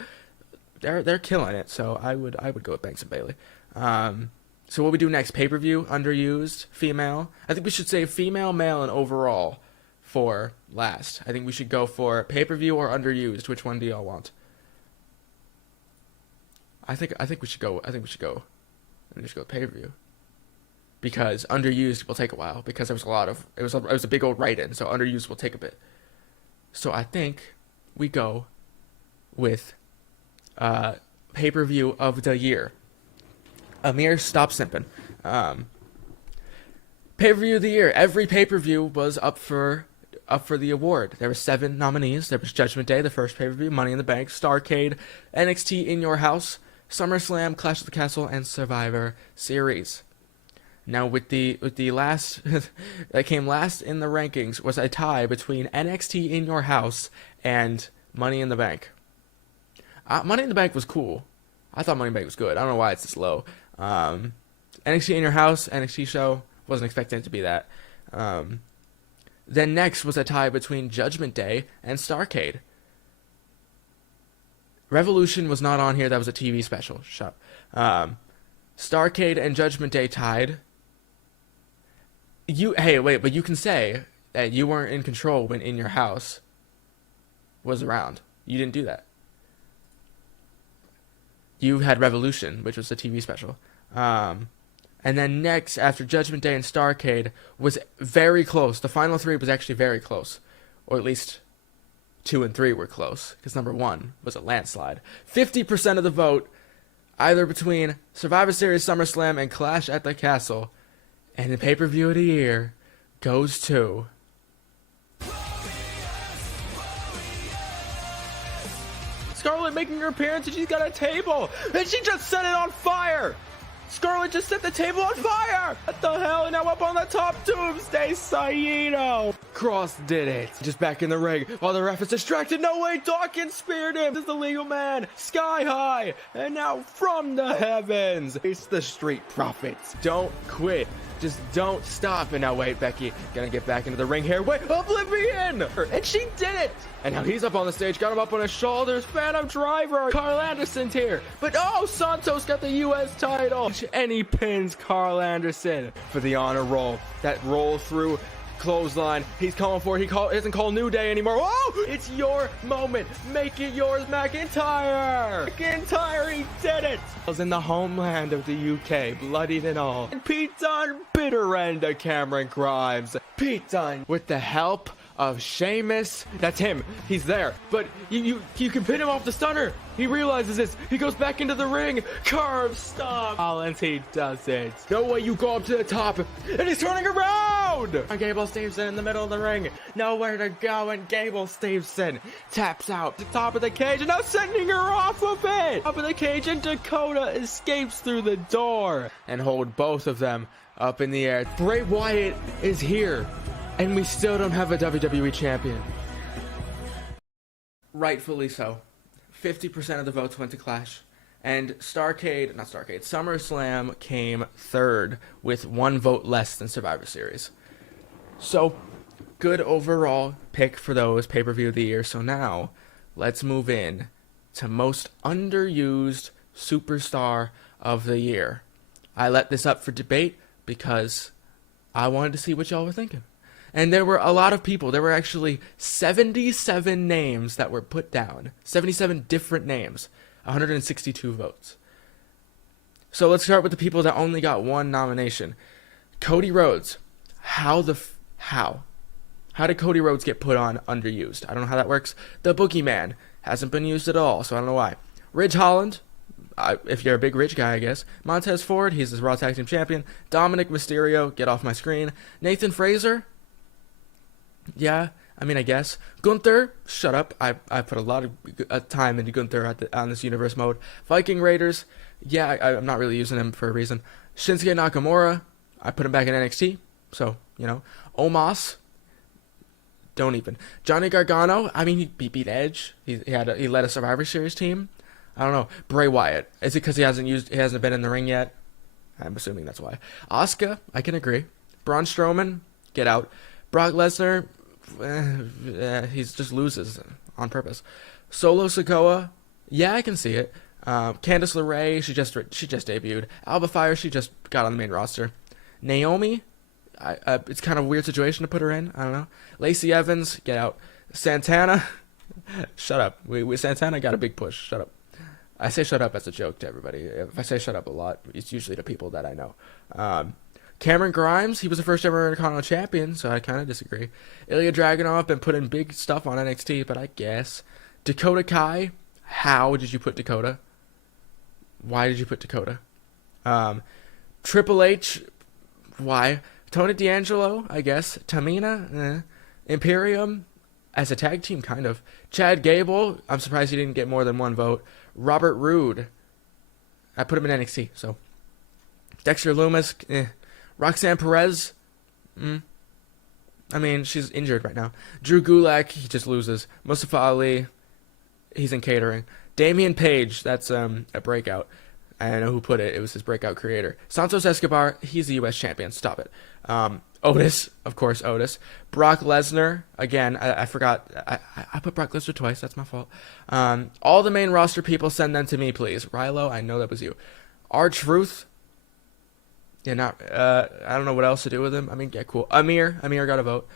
They're killing it. So I would go with Banks and Bayley. So what we do next? Pay-per-view, underused, female. I think we should say female, male, and overall for last. I think we should go for pay-per-view or underused. Which one do y'all want? I think we should go. I think we should go with pay-per-view. because Underused will take a while because there was a lot of it was a big old write-in, so Underused will take a bit. So I think we go with pay-per-view of the year. Amir, stop simping. Pay-per-view of the year. Every pay-per-view was up for the award. There were 7 nominees. There was Judgment Day, the first pay-per-view, Money in the Bank, Starrcade, NXT In Your House, SummerSlam, Clash of the Castle, and Survivor Series. Now, with the last that came last in the rankings was a tie between NXT In Your House and Money in the Bank. Money in the Bank was cool. I thought Money in the Bank was good. I don't know why it's this low. NXT In Your House, NXT show, wasn't expecting it to be that. Then next was a tie between Judgment Day and Starrcade. Revolution was not on here. That was a TV special. Shut up. Starrcade and Judgment Day tied. But you can say that you weren't in control when In Your House was around. You didn't do that. You had Revolution, which was a TV special. And then next, after Judgment Day and Starrcade, was very close. The final 3 was actually very close. Or at least 2 and 3 were close, because number 1 was a landslide. 50% of the vote, either between Survivor Series, SummerSlam, and Clash at the Castle, and the pay-per-view of the year goes to... Scarlett making her appearance, and she's got a table, and she just set it on fire. Scarlett just set the table on fire! What the hell? And now up on the top, Doomsday Saito! Cross did it. Just back in the ring while the ref is distracted. No way, Dawkins speared him! This is the legal man, sky high! And now from the heavens, it's the Street Profits. Don't quit. Just don't stop. And now wait, Becky, gonna get back into the ring here. Wait, Oblivion! And she did it! And now he's up on the stage, got him up on his shoulders. Phantom Driver, Carl Anderson's here. But oh, Santos got the U.S. title. And he pins Carl Anderson for the honor roll. That roll through clothesline. He's calling for it. He isn't called New Day anymore. Oh, it's your moment. Make it yours, McIntyre. McIntyre, he did it. Was in the homeland of the UK, bloodied and all. And Pete Dunne, bitter end of Cameron Grimes. Pete Dunne, with the help of Sheamus. That's him. He's there. But you can pin him off the stunner. He realizes this. He goes back into the ring. Curve stop. Collins, he does it. No way you go up to the top. And he's turning around. And Gable Stevenson in the middle of the ring. Nowhere to go. And Gable Stevenson taps out the top of the cage. And now sending her off of it. Top of the cage. And Dakota escapes through the door. And hold both of them up in the air. Bray Wyatt is here. And we still don't have a WWE champion. Rightfully so. 50% of the votes went to Clash. And SummerSlam came third with 1 vote less than Survivor Series. So, good overall pick for those pay-per-view of the year. So now, let's move in to most underused superstar of the year. I let this up for debate because I wanted to see what y'all were thinking. And there were a lot of people. There were actually 77 names that were put down. 77 different names. 162 votes. So let's start with the people that only got 1 nomination. Cody Rhodes. How did Cody Rhodes get put on Underused? I don't know how that works. The Boogeyman. Hasn't been used at all, so I don't know why. Ridge Holland. If you're a big Ridge guy, I guess. Montez Ford. He's the Raw Tag Team Champion. Dominic Mysterio. Get off my screen. Nathan Fraser. Yeah, I mean, I guess. Gunther, shut up. I put a lot of time into Gunther on this universe mode. Viking Raiders, yeah, I'm not really using him for a reason. Shinsuke Nakamura, I put him back in NXT, so, you know. Omos, don't even. Johnny Gargano, I mean, he beat Edge. He led a Survivor Series team. I don't know. Bray Wyatt, is it because he hasn't been in the ring yet? I'm assuming that's why. Asuka, I can agree. Braun Strowman, get out. Brock Lesnar, he just loses on purpose. Solo Sikoa, yeah, I can see it. Candice LeRae, she just debuted. Alba Fire, she just got on the main roster. Naomi, it's kind of a weird situation to put her in. I don't know. Lacey Evans, get out. Santana, shut up. Santana got a big push. Shut up. I say shut up as a joke to everybody. If I say shut up a lot, it's usually to people that I know. Cameron Grimes, he was the first ever Intercontinental Champion, so I kind of disagree. Ilya Dragunov been putting big stuff on NXT, but I guess. Dakota Kai, how did you put Dakota? Why did you put Dakota? Triple H, why? Tony D'Angelo, I guess. Tamina, Imperium, as a tag team, kind of. Chad Gable, I'm surprised he didn't get more than one vote. Robert Roode, I put him in NXT, so. Dexter Lumis, Roxanne Perez, I mean, she's injured right now. Drew Gulak, he just loses. Mustafa Ali, he's in catering. Damian Page, that's a breakout. I know who put it. It was his breakout creator. Santos Escobar, he's the U.S. champion. Stop it. Otis, of course, Otis. Brock Lesnar, again, I forgot. I put Brock Lesnar twice. That's my fault. All the main roster people, send them to me, please. Rilo, I know that was you. R-Truth. Yeah, I don't know what else to do with him. I mean, yeah, cool. Amir got a vote.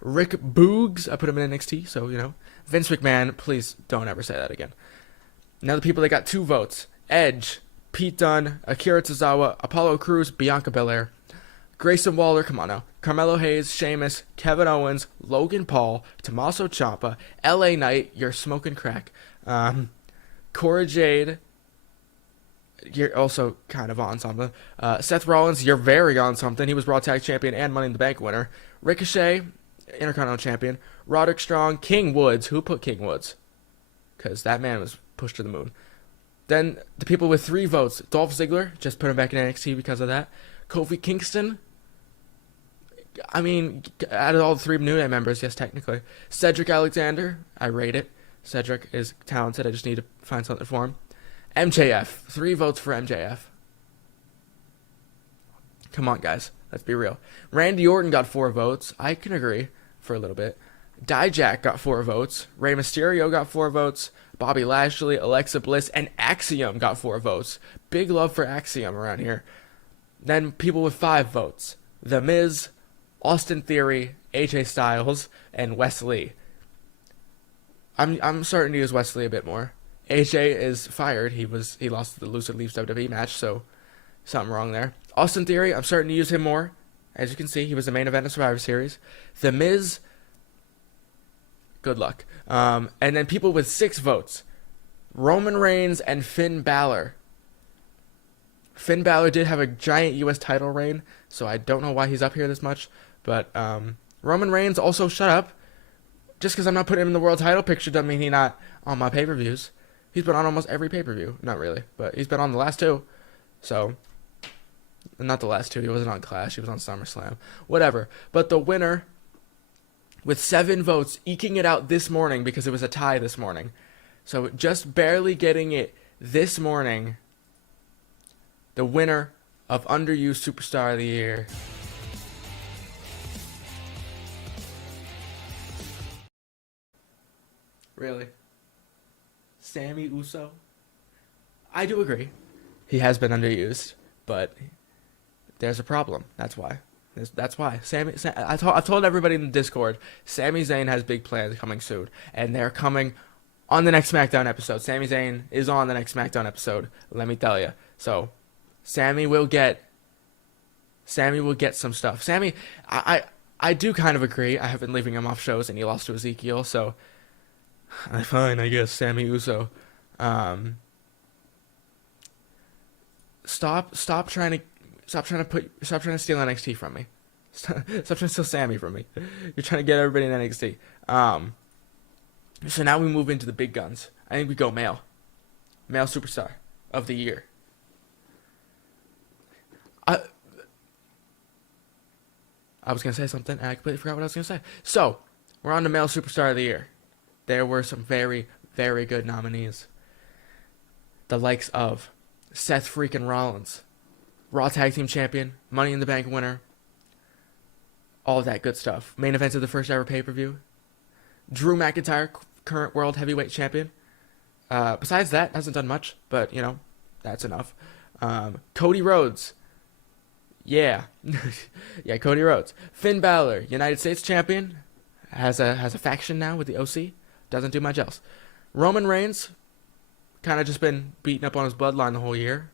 Rick Boogs, I put him in NXT, so, you know. Vince McMahon, please don't ever say that again. Now the people that got 2 votes. Edge, Pete Dunne, Akira Tozawa, Apollo Crews, Bianca Belair. Grayson Waller, come on now. Carmelo Hayes, Sheamus, Kevin Owens, Logan Paul, Tommaso Ciampa, LA Knight, you're smoking crack. Cora Jade, you're also kind of on something. Seth Rollins, you're very on something. He was Raw Tag Champion and Money in the Bank winner. Ricochet, Intercontinental Champion. Roderick Strong, King Woods. Who put King Woods? Because that man was pushed to the moon. Then the people with 3 votes. Dolph Ziggler, just put him back in NXT because of that. Kofi Kingston. I mean, out of all the 3 New Day members, yes, technically. Cedric Alexander, I rate it. Cedric is talented. I just need to find something for him. MJF. 3 votes for MJF. Come on, guys. Let's be real. Randy Orton got 4 votes. I can agree for a little bit. Dijak got 4 votes. Rey Mysterio got 4 votes. Bobby Lashley, Alexa Bliss, and Axiom got 4 votes. Big love for Axiom around here. Then people with 5 votes. The Miz, Austin Theory, AJ Styles, and Wes Lee. I'm starting to use Wes Lee a bit more. AJ is fired. He lost the Lucid Leafs WWE match, so something wrong there. Austin Theory, I'm starting to use him more. As you can see, he was the main event of Survivor Series. The Miz, good luck. And then people with 6 votes. Roman Reigns and Finn Balor. Finn Balor did have a giant U.S. title reign, so I don't know why he's up here this much. But Roman Reigns, also shut up. Just because I'm not putting him in the world title picture doesn't mean he's not on my pay-per-views. He's been on almost every pay-per-view. Not really, but he's been on the last 2. So, not the last 2. He wasn't on Clash. He was on SummerSlam. Whatever. But the winner, with 7 votes, eking it out this morning because it was a tie this morning. So, just barely getting it this morning, the winner of Underused Superstar of the Year. Really? Sammy Uso? I do agree. He has been underused, but there's a problem. That's why. That's why. I've told everybody in the Discord, Sami Zayn has big plans coming soon, and they're coming on the next SmackDown episode. Sami Zayn is on the next SmackDown episode, let me tell you. So, Sammy will get some stuff. Sammy, I do kind of agree. I have been leaving him off shows, and he lost to Ezekiel, so fine, I guess. Sammy Uso. Stop trying to steal NXT from me. Stop trying to steal Sammy from me. You're trying to get everybody in NXT. So now we move into the big guns. I think we go male superstar of the year. I was gonna say something and I completely forgot what I was gonna say. So we're on to male superstar of the year. There were some very, very good nominees. The likes of Seth freaking Rollins, Raw Tag Team Champion, Money in the Bank winner, all of that good stuff. Main event of the first ever pay-per-view. Drew McIntyre, current World Heavyweight Champion. Besides that, hasn't done much, but, you know, that's enough. Cody Rhodes. Yeah. Yeah, Cody Rhodes. Finn Balor, United States Champion. Has a faction now with the OC. Doesn't do much else. Roman Reigns, kind of just been beating up on his bloodline the whole year.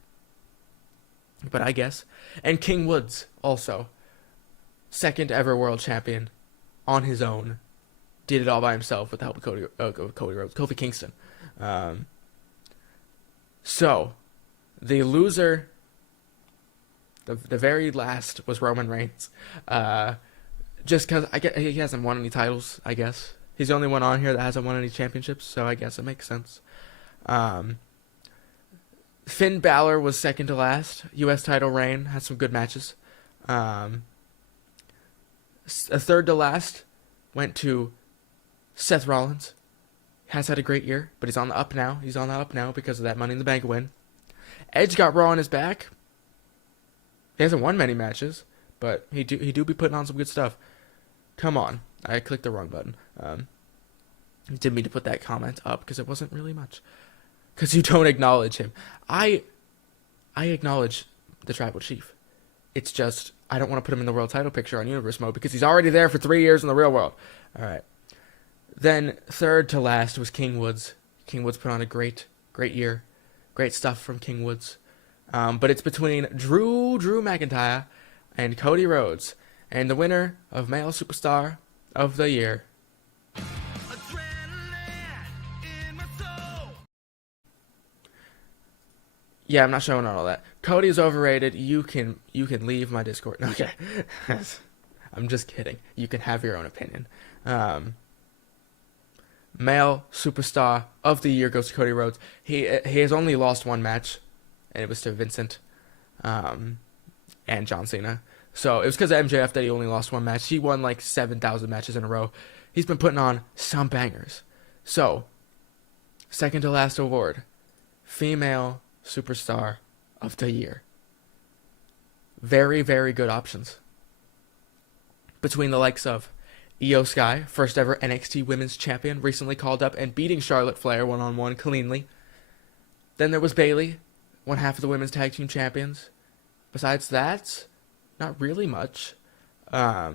but I guess. And King Woods also, second ever world champion on his own. Did it all by himself with the help of Kofi Kingston. So, the loser, the very last, was Roman Reigns. Just because he hasn't won any titles, I guess. He's the only one on here that hasn't won any championships, so I guess it makes sense. Finn Balor was second to last. U.S. title reign, had some good matches. A third to last went to Seth Rollins. Has had a great year, but he's on the up now. He's on the up now because of that Money in the Bank win. Edge got Raw on his back. He hasn't won many matches, but he do be putting on some good stuff. Come on. I clicked the wrong button. Didn't mean to put that comment up because it wasn't really much. Because you don't acknowledge him. I acknowledge the Tribal Chief. It's just, I don't want to put him in the world title picture on Universe Mode because he's already there for 3 years in the real world. Alright. Then, third to last was King Woods. King Woods put on a great year. Great stuff from King Woods. But it's between Drew McIntyre and Cody Rhodes. And the winner of Male Superstar of the Year. Yeah, I'm not showing all that. Cody's overrated. You can leave my Discord. Okay. I'm just kidding. You can have your own opinion. Male Superstar of the Year goes to Cody Rhodes. He has only lost one match, and it was to Vincent and John Cena. So it was because of MJF that he only lost one match. He won like 7,000 matches in a row. He's been putting on some bangers. So, second to last award, Female Superstar of the Year. Very, very good options. Between the likes of Io Sky, first ever NXT Women's Champion, recently called up and beating Charlotte Flair one-on-one cleanly. Then there was Bayley, one half of the Women's Tag Team Champions. Besides that, not really much. Sasha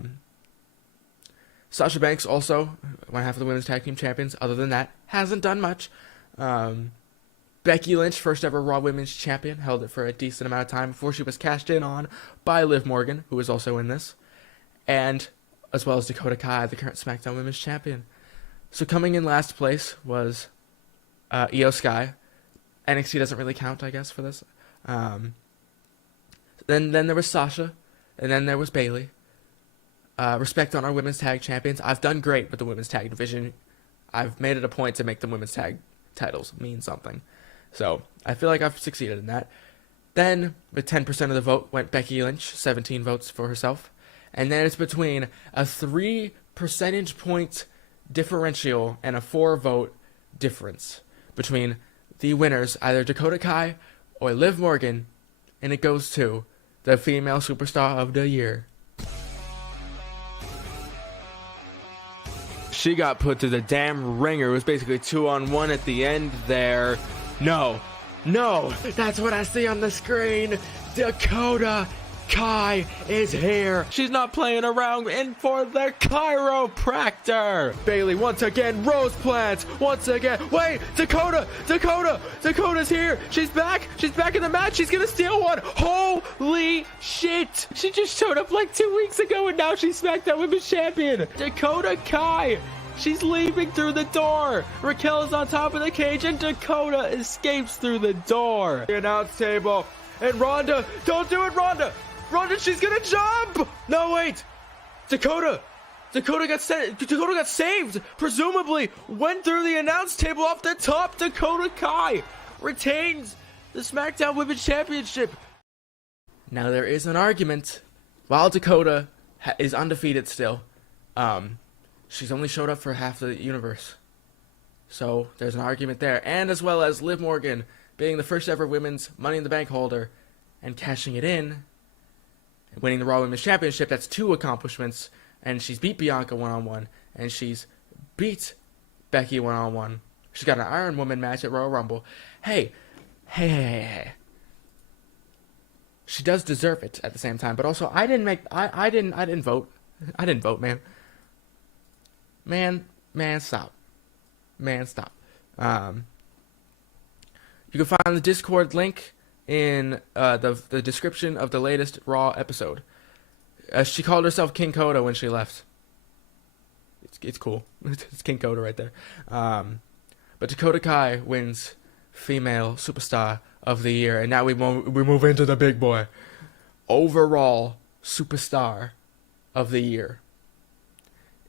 Banks also, one half of the Women's Tag Team Champions. Other than that, hasn't done much. Becky Lynch, first ever Raw Women's Champion, held it for a decent amount of time before she was cashed in on by Liv Morgan, who was also in this. And as well as Dakota Kai, the current SmackDown Women's Champion. So coming in last place was Io Sky. NXT doesn't really count, I guess, for this. Then there was Sasha, and then there was Bayley. Respect on our Women's Tag Champions. I've done great with the Women's Tag Division. I've made it a point to make the Women's Tag titles mean something. So I feel like I've succeeded in that. Then, with 10% of the vote, went Becky Lynch, 17 votes for herself. And then it's between a 3 percentage point differential and a 4 vote difference between the winners, either Dakota Kai or Liv Morgan, and it goes to the Female Superstar of the Year. She got put to the damn ringer. It was basically 2-on-1 at the end there. No, that's what I see on the screen. Dakota Kai is here. She's not playing around, in for the chiropractor. Bayley once again, rose plants once again. Wait, Dakota's here. She's back in the match. She's gonna steal one. Holy shit. She just showed up like 2 weeks ago and now she's SmackDown Women's Champion. Dakota Kai. She's leaving through the door. Raquel is on top of the cage and Dakota escapes through the door. The announce table. And Ronda, don't do it, Ronda, she's gonna jump! No, wait! Dakota got saved! Presumably, went through the announce table off the top. Dakota Kai retains the SmackDown Women's Championship. Now there is an argument. While Dakota is undefeated still, she's only showed up for half the universe. So there's an argument there. And as well as Liv Morgan being the first ever women's Money in the Bank holder and cashing it in, winning the Raw Women's Championship. That's 2 accomplishments. And she's beat Bianca one-on-one, and she's beat Becky one-on-one. She's got an Iron Woman match at Royal Rumble. Hey. She does deserve it at the same time, but also I didn't vote. I didn't vote, man. Man, stop. You can find the Discord link in the description of the latest Raw episode. She called herself King Coda when she left. It's cool. It's King Coda right there. But Dakota Kai wins Female Superstar of the Year, and now we move into the big boy. Overall Superstar of the Year.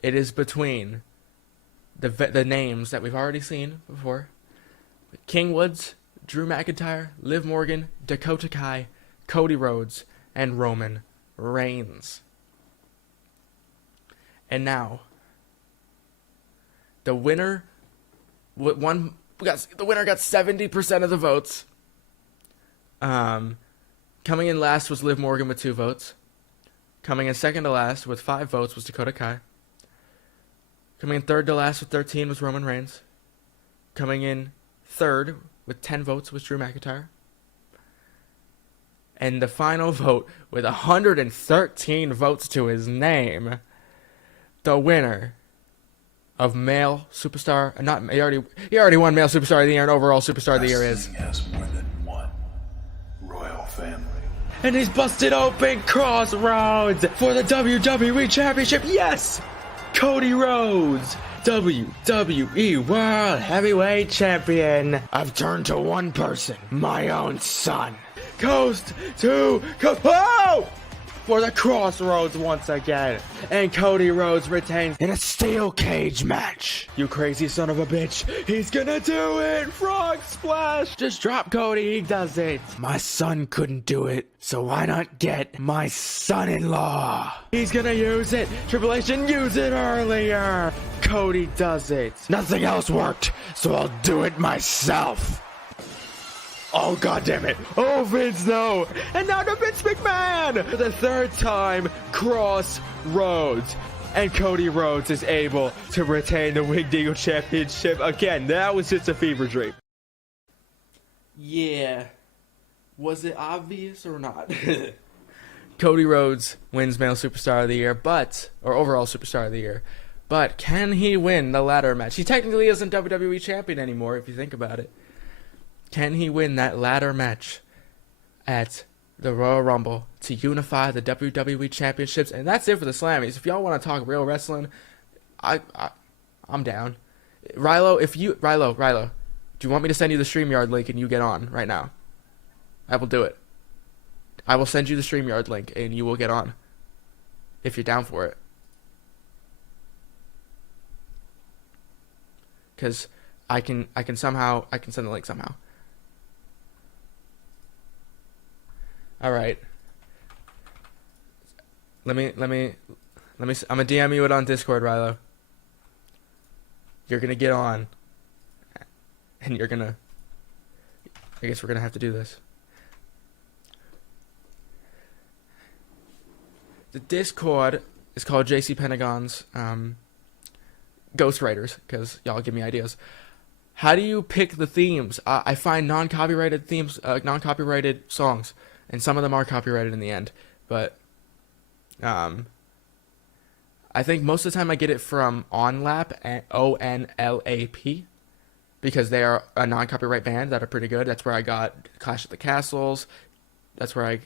It is between the names that we've already seen before: King Woods, Drew McIntyre, Liv Morgan, Dakota Kai, Cody Rhodes, and Roman Reigns. And now, the winner got 70% of the votes. Coming in last was Liv Morgan with 2 votes. Coming in second to last with 5 votes was Dakota Kai. Coming in third to last with 13 was Roman Reigns. Coming in third with 10 votes was Drew McIntyre. And the final vote with 113 votes to his name, the winner of Male Superstar, he already won Male Superstar of the Year and Overall Superstar of the Year is. Wrestling has more than one royal family. And he's busted open Crossroads for the WWE Championship. Yes! Cody Rhodes, WWE World Heavyweight Champion. I've turned to one person, my own son. Coast to coast. Oh! For the Crossroads once again. And Cody Rhodes retains In a steel cage match. You crazy son of a bitch. He's gonna do it. Frog splash. Just drop Cody. He does it. My son couldn't do it, so why not get my son-in-law? He's gonna use it. Triple H didn't use it earlier. Cody does it. Nothing else worked, so I'll do it myself. Oh, goddammit. Oh, Vince, no. And now to Vince McMahon. For the third time, Crossroads. And Cody Rhodes is able to retain the Winged Eagle Championship again. That was just a fever dream. Yeah. Was it obvious or not? Cody Rhodes wins Male Superstar of the Year, or Overall Superstar of the Year. But can he win the ladder match? He technically isn't WWE Champion anymore, if you think about it. Can he win that ladder match at the Royal Rumble to unify the WWE Championships? And that's it for the Slammies. If y'all want to talk real wrestling, I'm down. Rilo, do you want me to send you the StreamYard link and you get on right now? I will do it. I will send you the StreamYard link and you will get on if you're down for it. Because I can send the link somehow. All right. I'm gonna DM you it on Discord, Rilo. You're gonna get on, and I guess we're gonna have to do this. The Discord is called JC Pentagon's Ghostwriters, because y'all give me ideas. How do you pick the themes? I find non-copyrighted themes, non-copyrighted songs. And some of them are copyrighted in the end, but I think most of the time I get it from ONLAP, ONLAP, because they are a non-copyright band that are pretty good. That's where I got Clash of the Castles. That's where I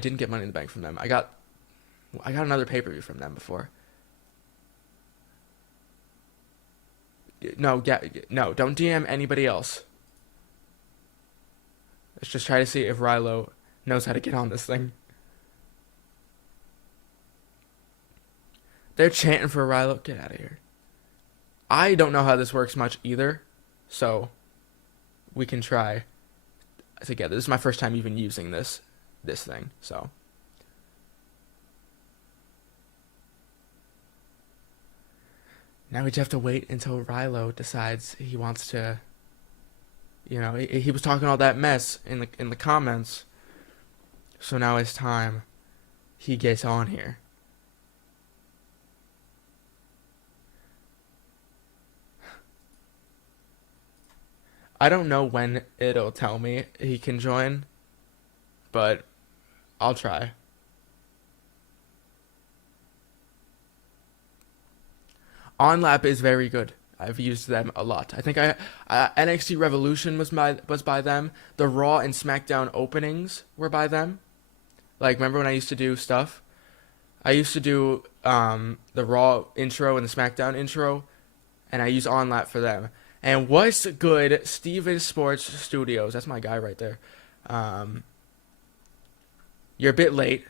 didn't get Money in the Bank from them. I got another pay-per-view from them before. No, don't DM anybody else. Let's just try to see if Rilo knows how to get on this thing. They're chanting for Rilo. Get out of here. I don't know how this works much either, so we can try together. This is my first time even using this thing, so. Now we just have to wait until Rilo decides he wants to. He was talking all that mess in the comments. So now it's time he gets on here. I don't know when it'll tell me he can join, but I'll try. OnLap is very good. I've used them a lot. I think NXT Revolution was by them. The Raw and SmackDown openings were by them. Like, remember when I used to do stuff? I used to do the Raw intro and the SmackDown intro, and I use OnLap for them. And what's good, Steven Sports Studios. That's my guy right there. You're a bit late.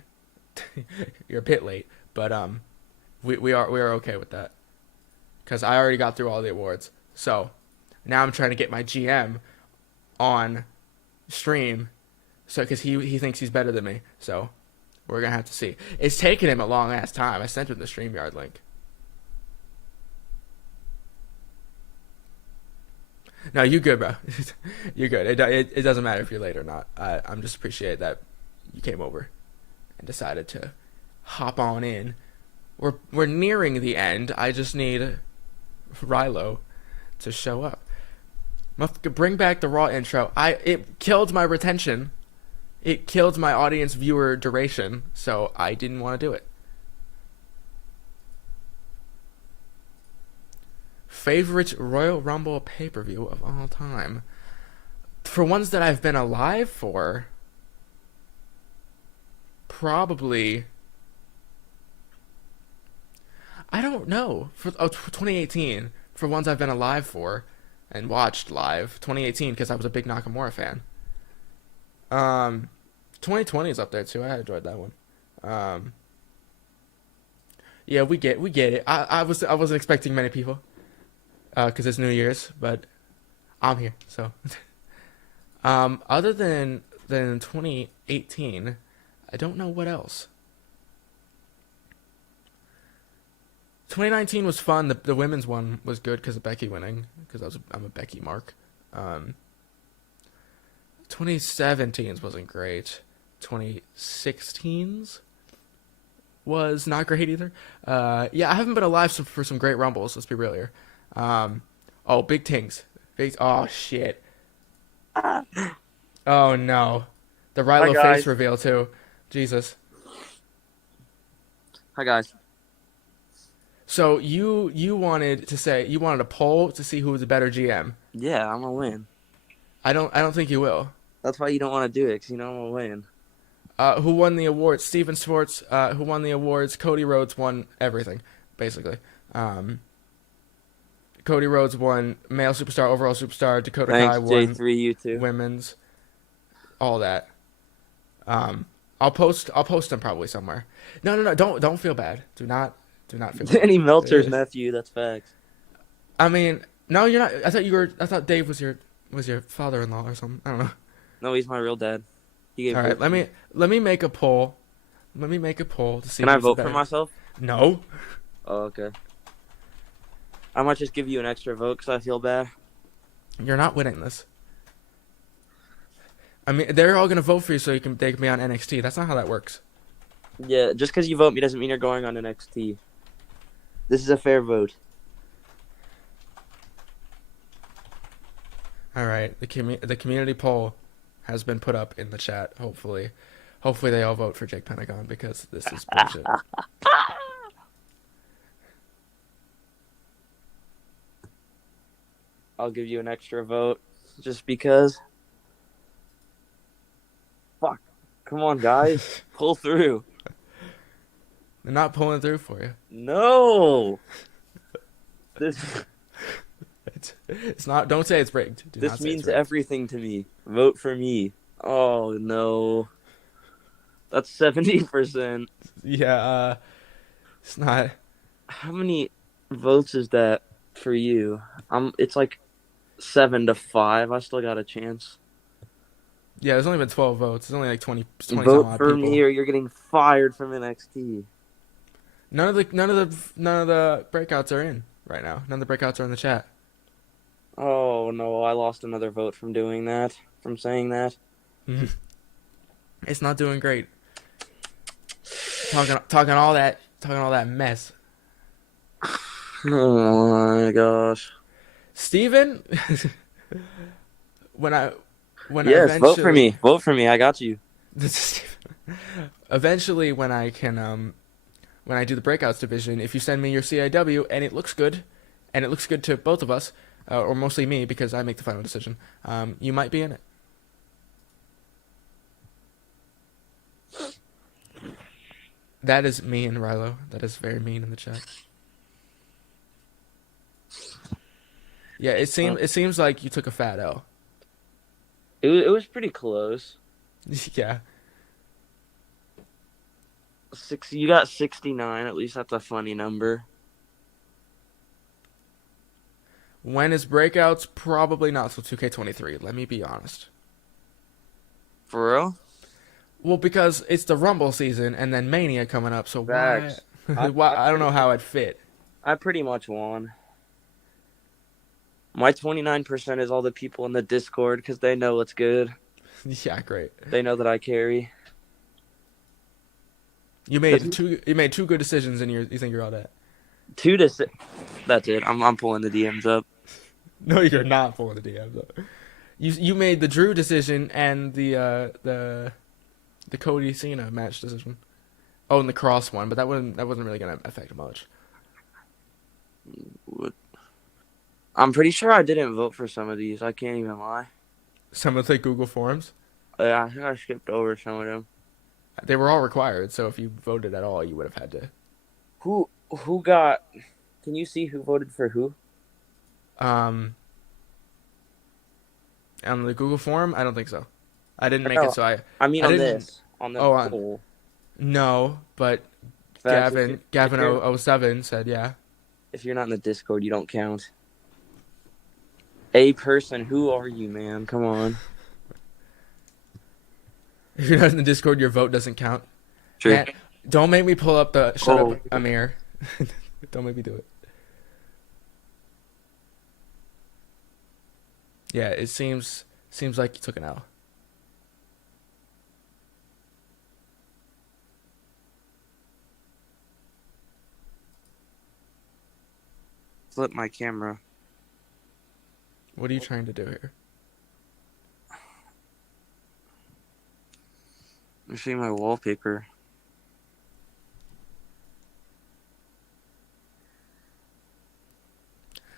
You're a bit late, but we are okay with that. Because I already got through all the awards. So, now I'm trying to get my GM on stream. So, because he thinks he's better than me. So, we're going to have to see. It's taken him a long-ass time. I sent him the StreamYard link. No, you good, bro. You're good. It doesn't matter if you're late or not. I'm just appreciate that you came over and decided to hop on in. We're nearing the end. I just need Rilo to show up. Bring back the Raw intro. It killed my retention. It killed my audience viewer duration, so I didn't want to do it. Favorite Royal Rumble pay-per-view of all time? For ones that I've been alive for, probably, I don't know. For 2018, for ones I've been alive for and watched live, 2018 because I was a big Nakamura fan. 2020 is up there too. I enjoyed that one. Yeah, we get it. I wasn't expecting many people, because it's New Year's, but I'm here. So, other than 2018, I don't know what else. 2019 was fun. The women's one was good because of Becky winning. Because I'm a Becky mark. 2017's wasn't great. 2016's was not great either. Yeah, I haven't been alive for some great Rumbles. Let's be real here. Oh, big things. Oh shit. Oh no. The Rilo face reveal too. Jesus. Hi guys. So you wanted a poll to see who was a better GM. Yeah, I'm gonna win. I don't think you will. That's why you don't want to do it, because you know I'm gonna win. Who won the awards? Steven Sports. Who won the awards? Cody Rhodes won everything, basically. Cody Rhodes won male superstar, overall superstar. Dakota Kai won J3, you too. Women's. All that. I'll post them probably somewhere. No. Don't feel bad. Do not feel bad. Danny Meltzer's nephew. That's facts. I mean, no, you're not. I thought Dave was your father-in-law or something. I don't know. No, he's my real dad. He gave All right, let me make a poll. Let me make a poll to see. Can I vote for myself? No. Oh, okay. I might just give you an extra vote because I feel bad. You're not winning this. I mean, they're all gonna vote for you so they can be on NXT. That's not how that works. Yeah, just because you vote me doesn't mean you're going on NXT. This is a fair vote. All right, the community poll has been put up in the chat. Hopefully they all vote for Jake Pentagon because this is bullshit. I'll give you an extra vote just because. Fuck. Come on, guys. Pull through. They're not pulling through for you. No. It's not. Don't say it's rigged. This means everything to me. Vote for me. Oh no. That's 70%. Yeah. It's not. How many votes is that for you? It's like 7-5. I still got a chance. Yeah, there's only been 12 votes. There's only like 20 Vote for me, or you're getting fired from NXT. None of the breakouts are in right now. None of the breakouts are in the chat. Oh no, I lost another vote from doing that. From saying that. It's not doing great. Talking all that mess. Oh my gosh. Steven, yes, vote for me. Vote for me. I got you. Eventually, when I can, when I do the breakouts division, if you send me your CIW and it looks good, and it looks good to both of us, or mostly me because I make the final decision, you might be in it. That is mean, Rilo. That is very mean in the chat. Yeah, it seems like you took a fat L. It was pretty close. Yeah. You got 69. At least that's a funny number. When is breakouts? Probably not till 2K23. Let me be honest. For real? Well, because it's the Rumble season and then Mania coming up, so Facts. why I don't know how it fit. I pretty much won. My 29% is all the people in the Discord because they know it's good. Yeah, great. They know that I carry. You made two good decisions and you think you're all that. That's it. I'm pulling the DMs up. No, you're not pulling the DMs up. You made the Drew decision and the Cody Cena match decision. Oh, and the Cross one, but that wasn't really gonna affect much. I'm pretty sure I didn't vote for some of these. I can't even lie. Some of the Google Forms, I think I skipped over some of them. they were all required, so if you voted at all, you would have had to. Who got? Can you see who voted for who? On the Google form, I don't think so. I didn't make it, so I mean, I on didn't- this, on the on- poll. No, but Facts. Gavin 07 said yeah. If you're not in the Discord, you don't count. A person, who are you, man? Come on. If you're not in the Discord, your vote doesn't count. True. Man, don't make me pull up the shut Oh. up, Amir. Don't make me do it. Yeah, it seems like you took an L. Flip my camera. What are you trying to do here? I'm seeing my wallpaper.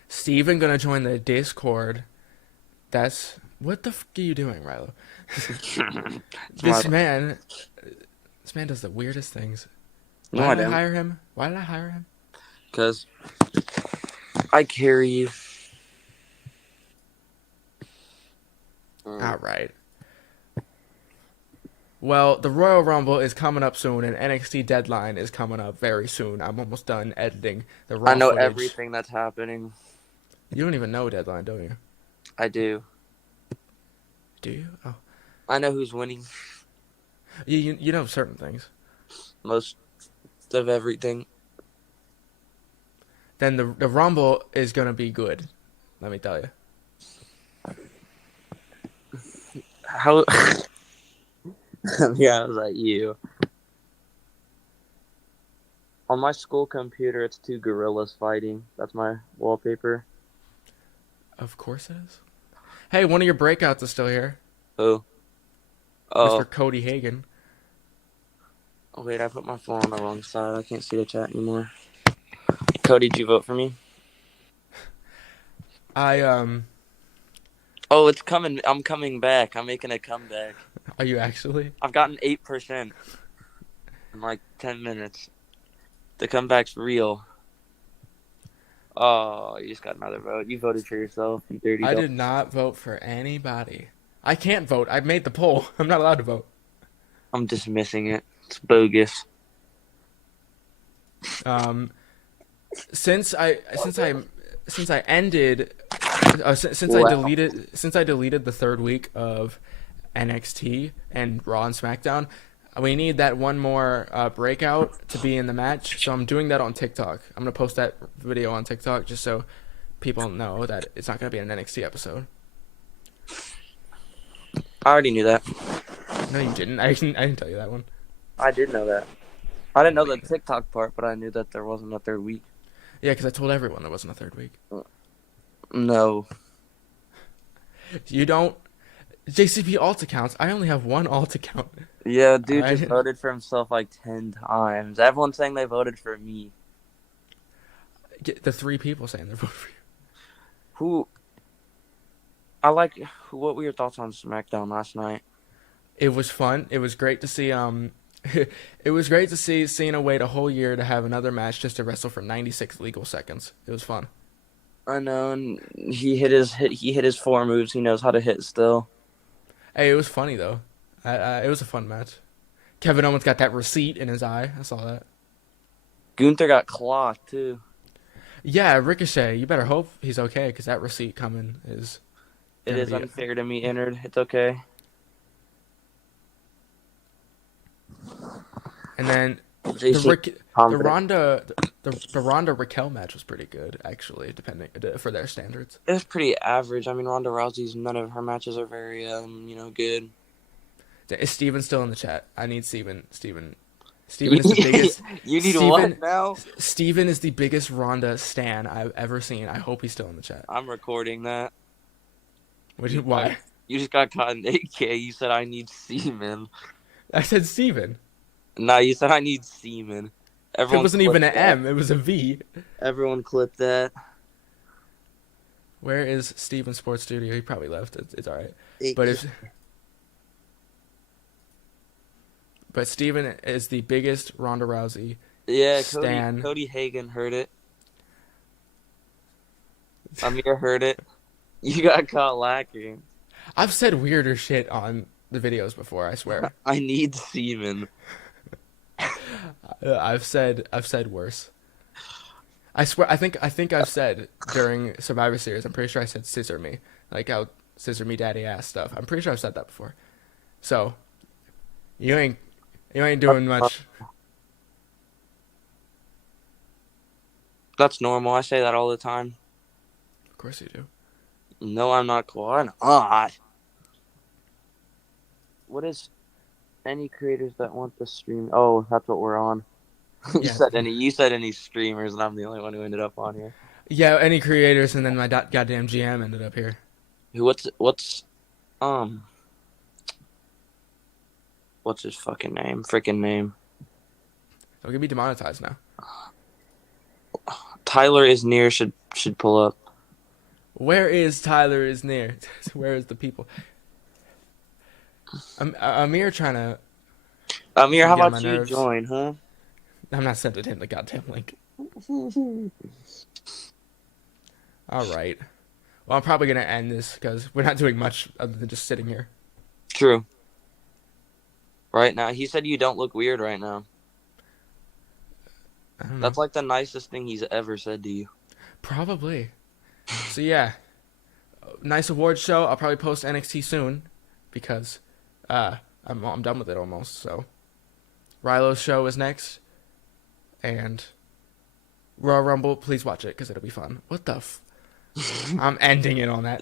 Steven gonna join the Discord. That's what the f are you doing, Rilo? This man does the weirdest things. No, Why I did I don't. hire him? Why did I hire him? Because I carry you. All right. Well, the Royal Rumble is coming up soon, and NXT Deadline is coming up very soon. I'm almost done editing the Raw I know footage. everything that's happening. You don't even know Deadline, don't you? I do. Do you? Oh, I know who's winning you know certain things. most of everything. Then the Rumble is gonna be good. Let me tell you. How? Yeah, I was like you. On my school computer, it's two gorillas fighting. That's my wallpaper. Of course it is. Hey, one of your breakouts is still here. Oh. Oh. Mr. Cody Hagan. Oh, wait, I put my phone on the wrong side. I can't see the chat anymore. Cody, did you vote for me? Oh, it's coming. I'm coming back. I'm making a comeback. Are you actually? I've gotten 8% in like 10 minutes. The comeback's real. Oh, you just got another vote. You voted for yourself, you dirty I dog. did not vote for anybody. I can't vote. I made the poll. I'm not allowed to vote. I'm dismissing it. It's bogus. Since I ended, since Wow. I deleted the third week of NXT and Raw and SmackDown, we need that one more breakout to be in the match. So I'm doing that on TikTok. I'm gonna post that video on TikTok just so people know that it's not gonna be an NXT episode. I already knew that. No, you didn't. I didn't tell you that one. I did know that. I didn't know the TikTok part, but I knew that there wasn't a third week. Yeah, because I told everyone there wasn't a third week. No. You don't. JCP alt accounts. I only have one alt account. Yeah, dude I- just voted for himself like 10 times. Everyone's saying they voted for me. Get the 3 people saying they're voting for you. Who? I like. What were your thoughts on SmackDown last night? It was fun. It was great to see. It was great to see Cena wait a whole year to have another match just to wrestle for 96 legal seconds. It was fun. I know, and he hit his 4 moves. He knows how to hit still. Hey, it was funny though. It was a fun match. Kevin Owens got that receipt in his eye. I saw that. Gunther got clocked too. Yeah, Ricochet. You better hope he's okay because that receipt coming is. It is unfair to me, Innard. It's okay. And then JC the Ronda Raquel match was pretty good actually, depending for their standards. It was pretty average. I mean, Ronda Rousey's none of her matches are very good. Is Steven still in the chat? I need Steven. Steven is the biggest. You need what now? Steven is the biggest Ronda stan I've ever seen. I hope he's still in the chat. I'm recording that. Why? You just got caught in 8K. You said I need semen. I said Steven. No, you said I need semen. It wasn't even an M. It was a V. Everyone clip that. Where is Steven Sports Studio? He probably left. It's all right. But Steven is the biggest Ronda Rousey stan. Cody Hagan heard it. Amir heard it. You got caught lacking. I've said weirder shit on the videos before, I swear. I need semen. I've said worse. I swear. I think I've said during Survivor Series. I'm pretty sure I said "scissor me," like how "scissor me, daddy ass" stuff. I'm pretty sure I've said that before. So you ain't doing much. That's normal. I say that all the time. Of course you do. No, I'm not quite. Not. What is any creators that want the stream? Oh, that's what we're on. You said any streamers, and I'm the only one who ended up on here. Yeah, any creators, and then my goddamn GM ended up here. What's his fucking name? Freaking name. Don't get me demonetized now. Tyler is near should pull up. Where is Tyler is near? Where is the people? Amir trying to. Amir, how get on about my you nerves. join, huh? I'm not sending him the goddamn link. All right. Well, I'm probably gonna end this because we're not doing much other than just sitting here. True. Right now, he said you don't look weird right now. I don't know. That's like the nicest thing he's ever said to you. Probably. So yeah, nice awards show. I'll probably post NXT soon because I'm done with it almost. So Rilo's show is next, and Royal Rumble. Please watch it because it'll be fun. What the? I'm ending it on that.